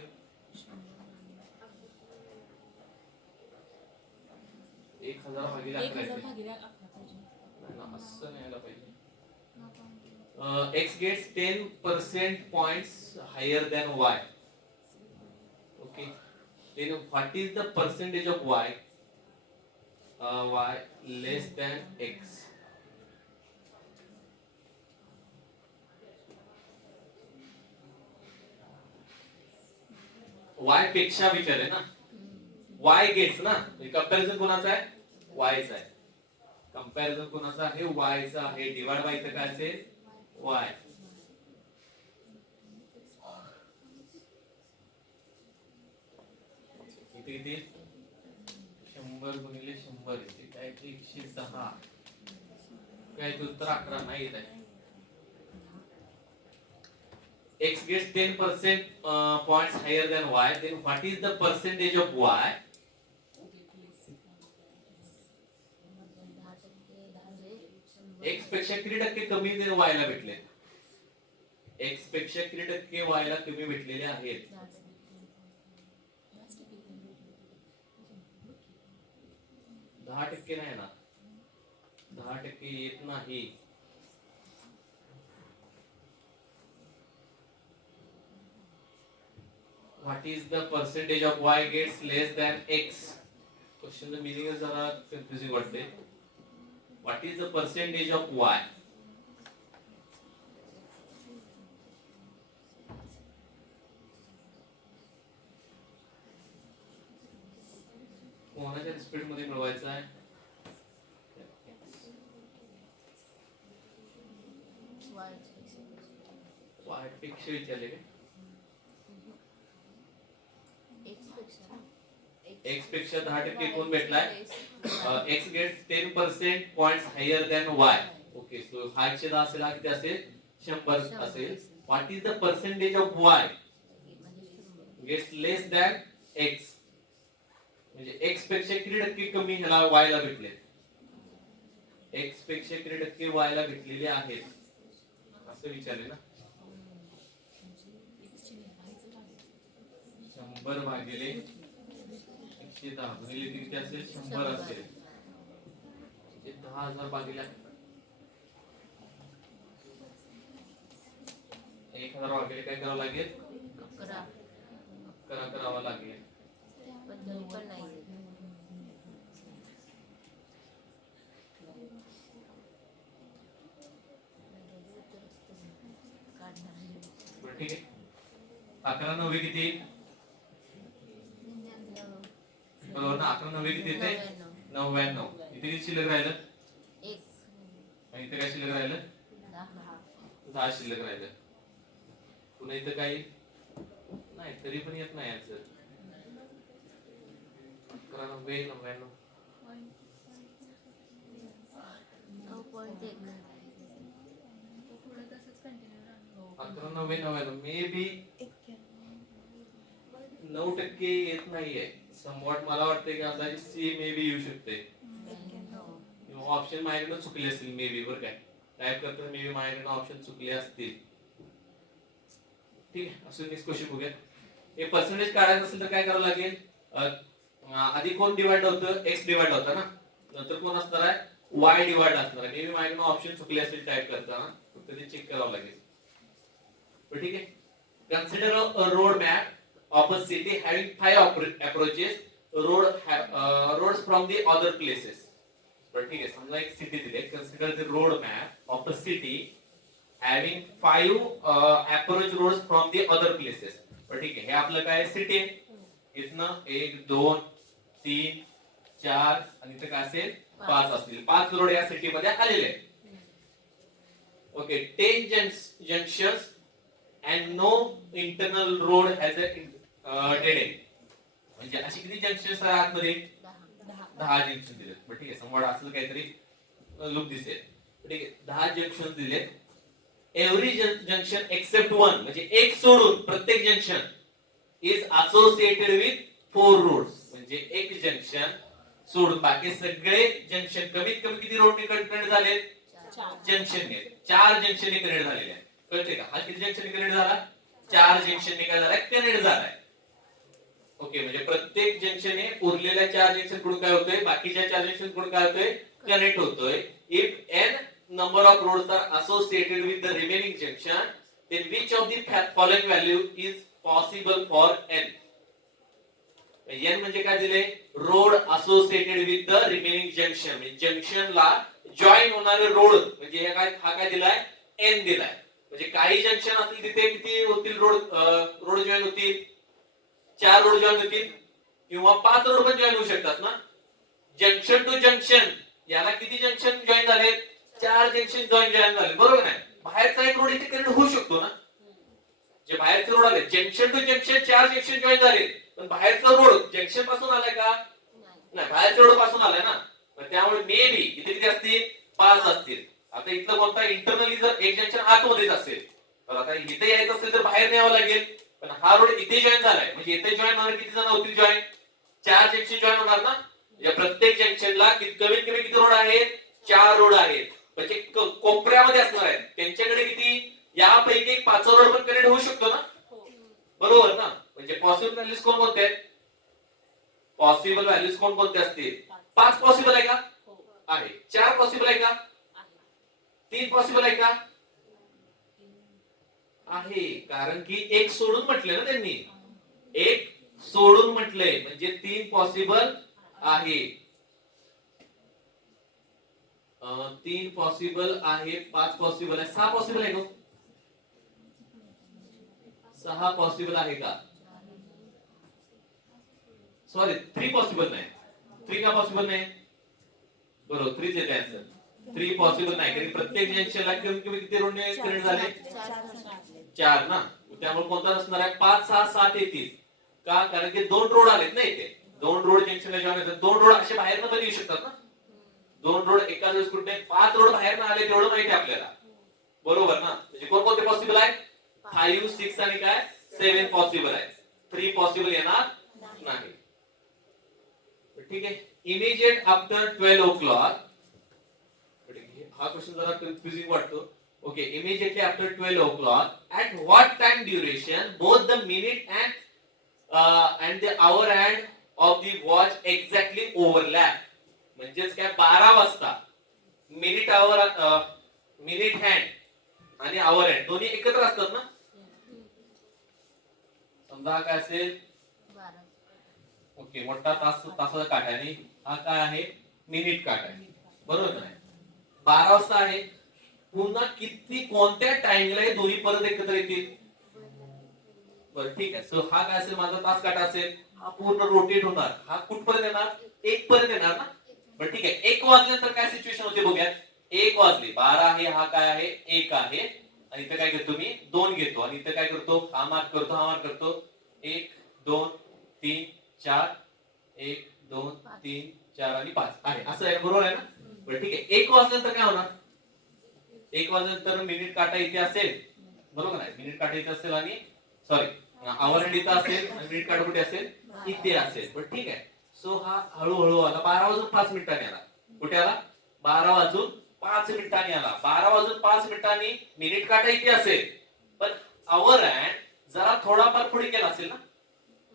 1000 भागिले 11 येते. असं नाही यायला पाहिजे. X gets 10% points higher than Y. Okay. Then what is the percentage of Y? Y less than X. Y पेक्षा विचार आहे ना. Y gets ना. कंपॅरिझन कोणाचा आहे? Y चा आहे. कंपॅरिझन कोणाचा आहे? Y चा आहे. डिवाइड बाय इथं काय असेल? Y. किती 100 गुणिले 100 येते काय 110 काय उत्तर 11 नाही येत आहे. X gets 10% points higher than Y, then what is the percentage of Y? X पेक्षा किती टक्के कमी Y ला भेटले? X पेक्षा किती टक्के Y ला कमी भेटलेले आहेत? 10% नाही ना. 10% येत नाही. What is the percentage of Y gets less than X? Question the meaning is जरा confusing वाटते. What is the percentage of Y? कोणाच्या स्पीड मध्ये मिळवायचा आहे? Y पेक्षा विचारले का? X पेक्षा 10% कोण भेटलाय? X gets 10% points higher than Y. Okay, so हा 110 असेल, हा किती असेल? 100 असेल. What is the percentage of Y gets less than X? म्हणजे X पेक्षा किती टक्के कमी ह्याला Y ला भेटले? X पेक्षा किती टक्के Y ला भेटलेले आहेत असं विचारले ना. 100 भागिले 110 गुणिले किती असेल? 100 असेल. 10,000 भागिले 1,000 भागिले काय करावं लागेल? 11 करावं लागेल. ठीक आहे. 11 9 किती? बरोबर ना. 11 9 किती येते? 99. इथे किती शिल्लक राहिलं? 1. आणि इथे काय शिल्लक राहिलं? 10 शिल्लक राहिलं. पुन्हा इथं काही नाही, तरी पण येत नाही आन्सर. 11 9 99. 11 9 99 मे बी 9% येत नाहीये. समवॉट मला वाटतं की अंदाजे सी मे बी येऊ शकते. ऑप्शन माझ्याकडे चुकले असतील मे बी. बरं काय टाइप करताना मे बी माझ्याकडे ऑप्शन चुकले असतील. ठीक आहे. असं नेक्स्ट क्वेश्चन बघूया. हे पर्सेंटेज काढायचं असेल तर काय करावं लागेल? आधी कोण डिवाइड होतं? X डिवाइड होतं ना. नंतर कोण असणार आहे? Y डिवाइड असणार आहे. मे बी माझ्याकडे ऑप्शन चुकले असतील टाइप करताना, फक्त ते चेक करावं लागेल. ठीक आहे. Consider a road map of a city having 5 approaches roads from the other places. पण ठीक आहे, समजा एक सिटी दिली. consider the road map of a city having 5 approach roads from the other places. पण ठीक आहे, हे आपलं काय सिटी आहे. इथनं 1 2 3 4 आणि इथं काय असेल? 5 असतील. 5 रोड या सिटी मध्ये आलेले आहेत. Okay. 10 junctions and no internal road has a dead end. म्हणजे अशी किती जंक्शन्स आहेत आतमध्ये? 10 जंक्शन दिलेत. पण ठीक आहे, समोर असलं काहीतरी लुक दिसेल. ठीक आहे, 10 जंक्शन दिलेत. एव्हरी जंक्शन एक्सेप्ट वन, म्हणजे एक सोडून प्रत्येक junction is associated with 4 roads. म्हणजे एक जंक्शन सोडून बाकी सगळे जंक्शन कमीत कमी किती रोडने कनेक्ट झाले? जंक्शनने. 4 जंक्शनने कनेक्ट झालेले आहेत. कळते का? हा किती जंक्शनने कनेक्ट झाला? 4 जंक्शनने काय झालाय? कनेक्ट झालाय. ओके. म्हणजे प्रत्येक जंक्शन हे उरलेल्या 4 जंक्शन कडून काय होतोय? बाकीच्या 4 जंक्शन कडून काय होतोय? कनेक्ट होतोय. If n number of roads are associated with the remaining junction, then which of the following value is possible for n? n म्हणजे काय दिले? Road associated with the remaining junction, म्हणजे जंक्शनला जॉईन होणारे road, म्हणजे हा काय दिलाय? n दिलाय. म्हणजे काही जंक्शन असतील तिथे किती होतील रोड जॉईन होतील? 4 रोड जॉईन होतील किंवा 5 रोड पण जॉईन होऊ शकतात ना. जंक्शन टू जंक्शन याला किती जंक्शन जॉईन झाले? 4 जंक्शन जॉईन झाले, बरोबर आहे. बाहेरचा एक रोड इथे कनेक्ट होऊ शकतो ना. जे बाहेरचे रोड आले junction to junction 4 junction join झाले, पण बाहेरचा रोड जंक्शन पासून आलाय का? नाही, बाहेरच्या रोड पासून आलाय ना. त्यामुळे मे बी इथे किती असतील? 5 असतील. आता इथलं कोणता इंटरनली जर एक जंक्शन आतमध्येच असेल तर आता इथे यायचं असेल तर बाहेर न्यावं लागेल, पण हा रोड इथे जॉईन झालाय म्हणजे इथे जॉईन होणार किती जण होतील जॉईन? 4 जंक्शन जॉईन होणार ना. म्हणजे प्रत्येक जंक्शनला कमीत कमी किती रोड आहेत? 4 रोड आहेत. म्हणजे कोपऱ्यामध्ये असणार आहेत त्यांच्याकडे किती? यापैकी एक 5 रोड पण कनेक्ट होऊ शकतो ना, बरोबर ना. म्हणजे पॉसिबल व्हॅल्यूज कोणते आहेत? पॉसिबल व्हॅल्यूज कोणते असतील? 5 पॉसिबल आहे का? आहे. 4 पॉसिबल आहे का? 3 पॉसिबल आहे का? आहे. कारण की एक सोडून म्हटले ना त्यांनी, एक सोडून म्हटले म्हणजे 3 पॉसिबल आहे. 3 पॉसिबल आहे, 5 पॉसिबल आहे, 6 पॉसिबल आहे का? 6 पॉसिबल आहे का? सॉरी 3 पॉसिबल नाही. 3 का पॉसिबल नाही? बरोबर 3 येते आन्सर. 3 पॉसिबल नाही कारण प्रत्येक जंक्शनला कमी किती रोड कनेक्ट झाले? 4 ना. त्यामुळे कोणता असणार आहे? 5 6 7 येतील का? कारण की 2 रोड आलेत ना इथे. 2 रोड जंक्शनला जॉईन होतात. 2 रोड असे बाहेर पण येऊ शकतात ना. 2 रोड एकाच वेळेस कुठे? 5 रोड बाहेर आले तेवढं माहिती आहे आपल्याला, बरोबर ना. म्हणजे कोणते पॉसिबल आहे? 5 6 आणि काय 7 पॉसिबल आहे. 3 पॉसिबल येणार नाही. ठीक आहे. इमिजिएट आफ्टर 12 o'clock, हा क्वेश्चन जरा कन्फ्युजिंग वाटतो. Okay, immediately after 12 o'clock, at what time duration both the minute and the hour hand of the watch exactly overlap? म्हणजेच काय 12 वाजता मिनिट हँड आणि आवर हँड दोन्ही एकत्र असतात ना. समजा काय असेल? ओके, मोठा तासाचा काठ आणि हा काय आहे? मिनिट काठ आहे, बरोबर नाही. 12 वाजता आहे. पुन्हा किती कोणत्या टाइमला हे दोन्ही परत एकत्र येतील? बरं ठीक आहे. सो हा काय असेल? माझा तास काटा असेल. हा पूर्ण रोटेट होणार. हा कुठपर्यंत येणार? 1 पर्यंत येणार ना. बरं ठीक आहे. 1 वाजल्यानंतर काय सिच्युएशन होते बघूयात. 1 वाजले, 12 आहे, हा काय आहे? 1 आहे. आणि इथे काय घेतो मी? 2 घेतो आणि इथे काय करतो? हा मार्क करतो, हा मार्क करतो. 1 2 3 4 1 2 3 4 आणि 5 आहे. असं आहे, बरोबर आहे ना. बरं ठीक आहे. 1 वाजल्यानंतर काय होणार? 1 वाजल्यानंतर मिनिट काटा इथे असेल, बरोबर आहे. मिनिट काटा इथे असेल आणि सॉरी आवर हँड इथे असेल आणि मिनिट काटा कुठे असेल? इथे असेल. बरं ठीक आहे. सो हा हळूहळू आला. 12 वाजून 5 मिनिटांनी आला. कुठे आला? 12 वाजून 5 मिनिटांनी आला. 12 वाजून 5 मिनिटांनी मिनिट काटा इथे असेल, पण आवर हँड जरा थोडाफार पुढे गेला असेल ना.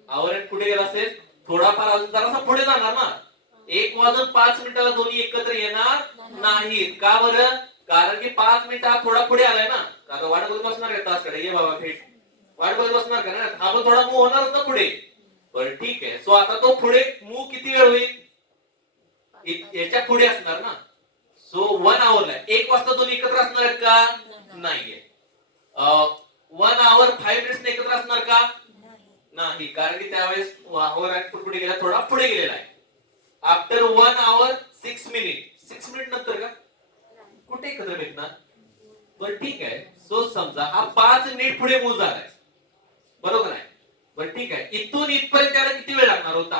आवर हँड पुढे गेला असेल, थोडाफार अजून जरासा पुढे जाणार ना. 1 वाजून 5 मिनिटाला दोन्ही एकत्र येणार नाहीत. का बरं? कारण की 5 मिनिट थोडा पुढे आलाय ना. आता वाट बघत बसणार का तासकडे? ये बाबा थेट वाट बघत बसणार का ना. हा पण थोडा मूव होणारच ना पुढे. बरं ठीक आहे. सो आता तो पुढे मूव किती वेळ होईल? याच्या पुढे असणार ना. सो 1 आवरला. 1 वाजता दोन्ही एकत्र असणार आहेत का? नाहीये. 1 hour 5 minutes एकत्र असणार का? नाही, कारण की त्यावेळेस आवर पुढे गेला, थोडा पुढे गेलेला आहे. आफ्टर 1 hour 6 minutes, 6 मिनिट नंतर का कुठे एकत्र भेटणार? बरं ठीक आहे. सो समजा हा 5 मिनिट पुढे मूव झालाय, बरोबर आहे. बरं ठीक आहे. इथून इथपर्यंत त्याला किती वेळ लागणार होता?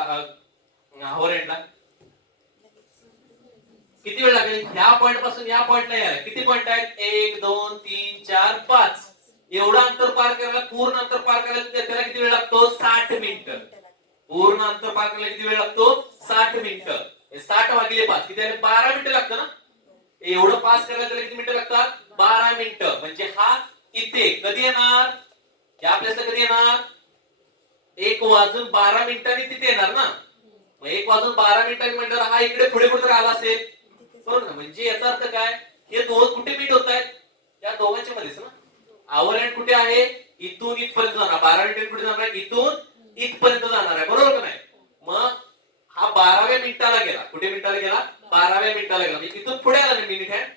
आवर हँडला किती वेळ लागेल? ह्या पॉइंट पासून या पॉइंटला यायला किती पॉइंट आहेत? 1 2 3 4 5. एवढं अंतर पार करायला, पूर्ण अंतर पार करायला त्याला किती वेळ लागतो? 60 मिनिटं. पूर्ण अंतर पार करायला किती वेळ लागतो? 60 मिनिटं. 60 भागिले 5 किती आहे? 12 मिनिटं लागतं ना. एवढं पास करायला त्याला किती मिनिटं लागतात? 12 मिनिटं. म्हणजे हा इथे कधी येणार? या प्लेसला कधी येणार? 1 वाजून 12 मिनिटांनी तिथे येणार ना. 1 वाजून 12 मिनिटांनी म्हटलं हा इकडे पुढे कुठे आला असेल, बरोबर ना. म्हणजे याचा अर्थ काय? हे दोन कुठे मीट होत आहेत? या दोघांच्या मध्येच ना. आवर एंड कुठे आहे? इथून इथपर्यंत जाणार. 12 मिनिट कुठे जाणार आहे? इथून इथपर्यंत जाणार आहे, बरोबर का नाही? मग हा 12व्या मिनिटाला गेला. कुठे मिनिटाला गेला? 12व्या मिनिटाला गेला. म्हणजे इथून पुढे आला नाही मिनिट हँड.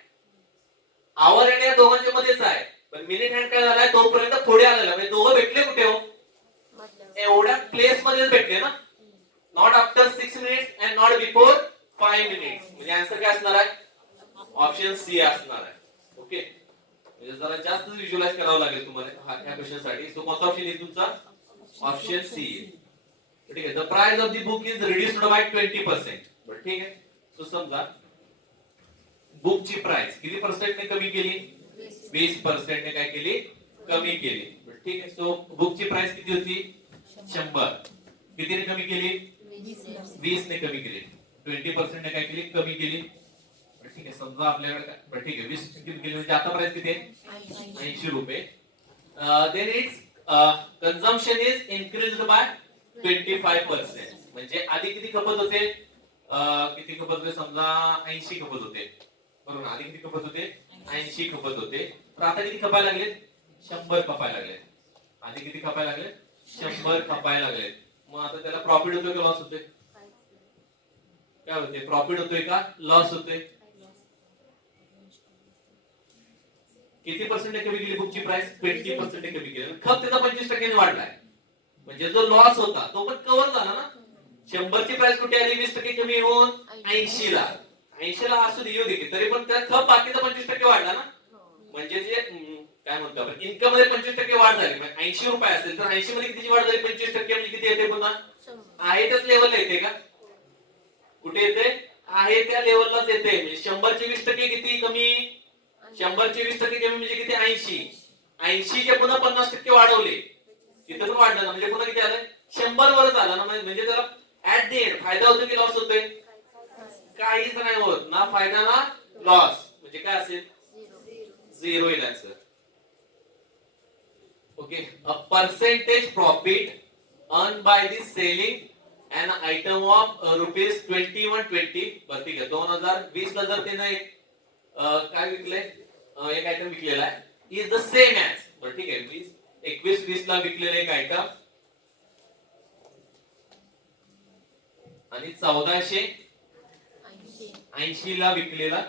आवर एंड या दोघांच्या मध्येच आहे, पण मिनिट हँड काय झालाय? तोपर्यंत पुढे आलेला. म्हणजे दोघं भेटले कुठे हो? एवढ्या प्लेस मध्येच भेटले ना. Not after 6 minutes and not before 5 minutes. म्हणजे आन्सर काय असणार आहे? ऑप्शन सी असणार आहे. ओके, म्हणजे जरा जास्त व्हिज्युअलाइज करावं लागेल तुम्हाला ह्या क्वेश्चन साठी. सो कोणता ऑप्शन आहे तुमचा? Option C. ठीक आहे. The price of the book is reduced by 20%. बरं ठीक आहे. सो समजा बुकची प्राइस किती पर्सेंटने कमी केली? 20% ने काय केली? कमी केली. बरं ठीक आहे. सो बुकची प्राइस किती होती? 100. कितीने कमी केली? 20 ने कमी केली. 20% ने काय केली? कमी केली. ठीक आहे. समजा आपल्याकडे ठीक आहे 20 किती केली म्हणजे आता प्राइस किती आहे? 80 रुपये. Then its consumption is increased by 25%. म्हणजे आधी किती खपत होते? किती खपत होते? समजा 80 खपत होते, बरोबर. आधी किती खपत होते? 80 खपत होते. तर आता किती खपायला लागले? 100 खपायला लागले. आधी किती खपायला लागले? 100 खपायला लागले. मग आता त्याला प्रॉफिट होतोय का लॉस होतोय? काय होते? प्रॉफिट होतोय का लॉस होतोय? किती पर्सेंट कमी केली बुकची प्राइस? 20% कमी केली. खप त्याचा 25% वाढलाय. म्हणजे जो लॉस होता तो पण कव्हर झाला ना. 100 ची प्राइस कुठे आली? 20% कमी होऊन 80 ला. 80 ला असू दे येऊ दे, तरी पण त्या खप बाकीचा 25% वाढला ना. म्हणजे जे काय म्हणतो आपण इन्कम मध्ये 25% वाढ झाली. म्हणजे 80 रुपये असेल तर 80 मध्ये कितीची वाढ झाली? 25% म्हणजे किती येते? पुन्हा आहे त्याच लेवलला येते का? कुठे येते? आहे त्या लेवललाच येते. म्हणजे 100 चे 20% किती कमी? 100 चे 20% कमी म्हणजे किती? 80. 80 चे पुन्हा 50% वाढवले, तिथे पण वाढलं ना. म्हणजे पुन्हा किती आलं? 100 वरच आला ना. म्हणजे त्याला ऍट द एंड फायदा होतो की लॉस होतोय? काहीच नाही होत, ना फायदा ना लॉस. म्हणजे काय असेल? झिरो येईल answer. Okay. A percentage profit earn by the selling an item of rupees 2120. बरं ठीक आहे. 2020 ला जर त्याने काय विकले? एक आयटम विकलेला आहे. Is the same as. बरं ठीक आहे. 21-20 ला विकलेला एक आयटम आणि 1480 ला विकलेला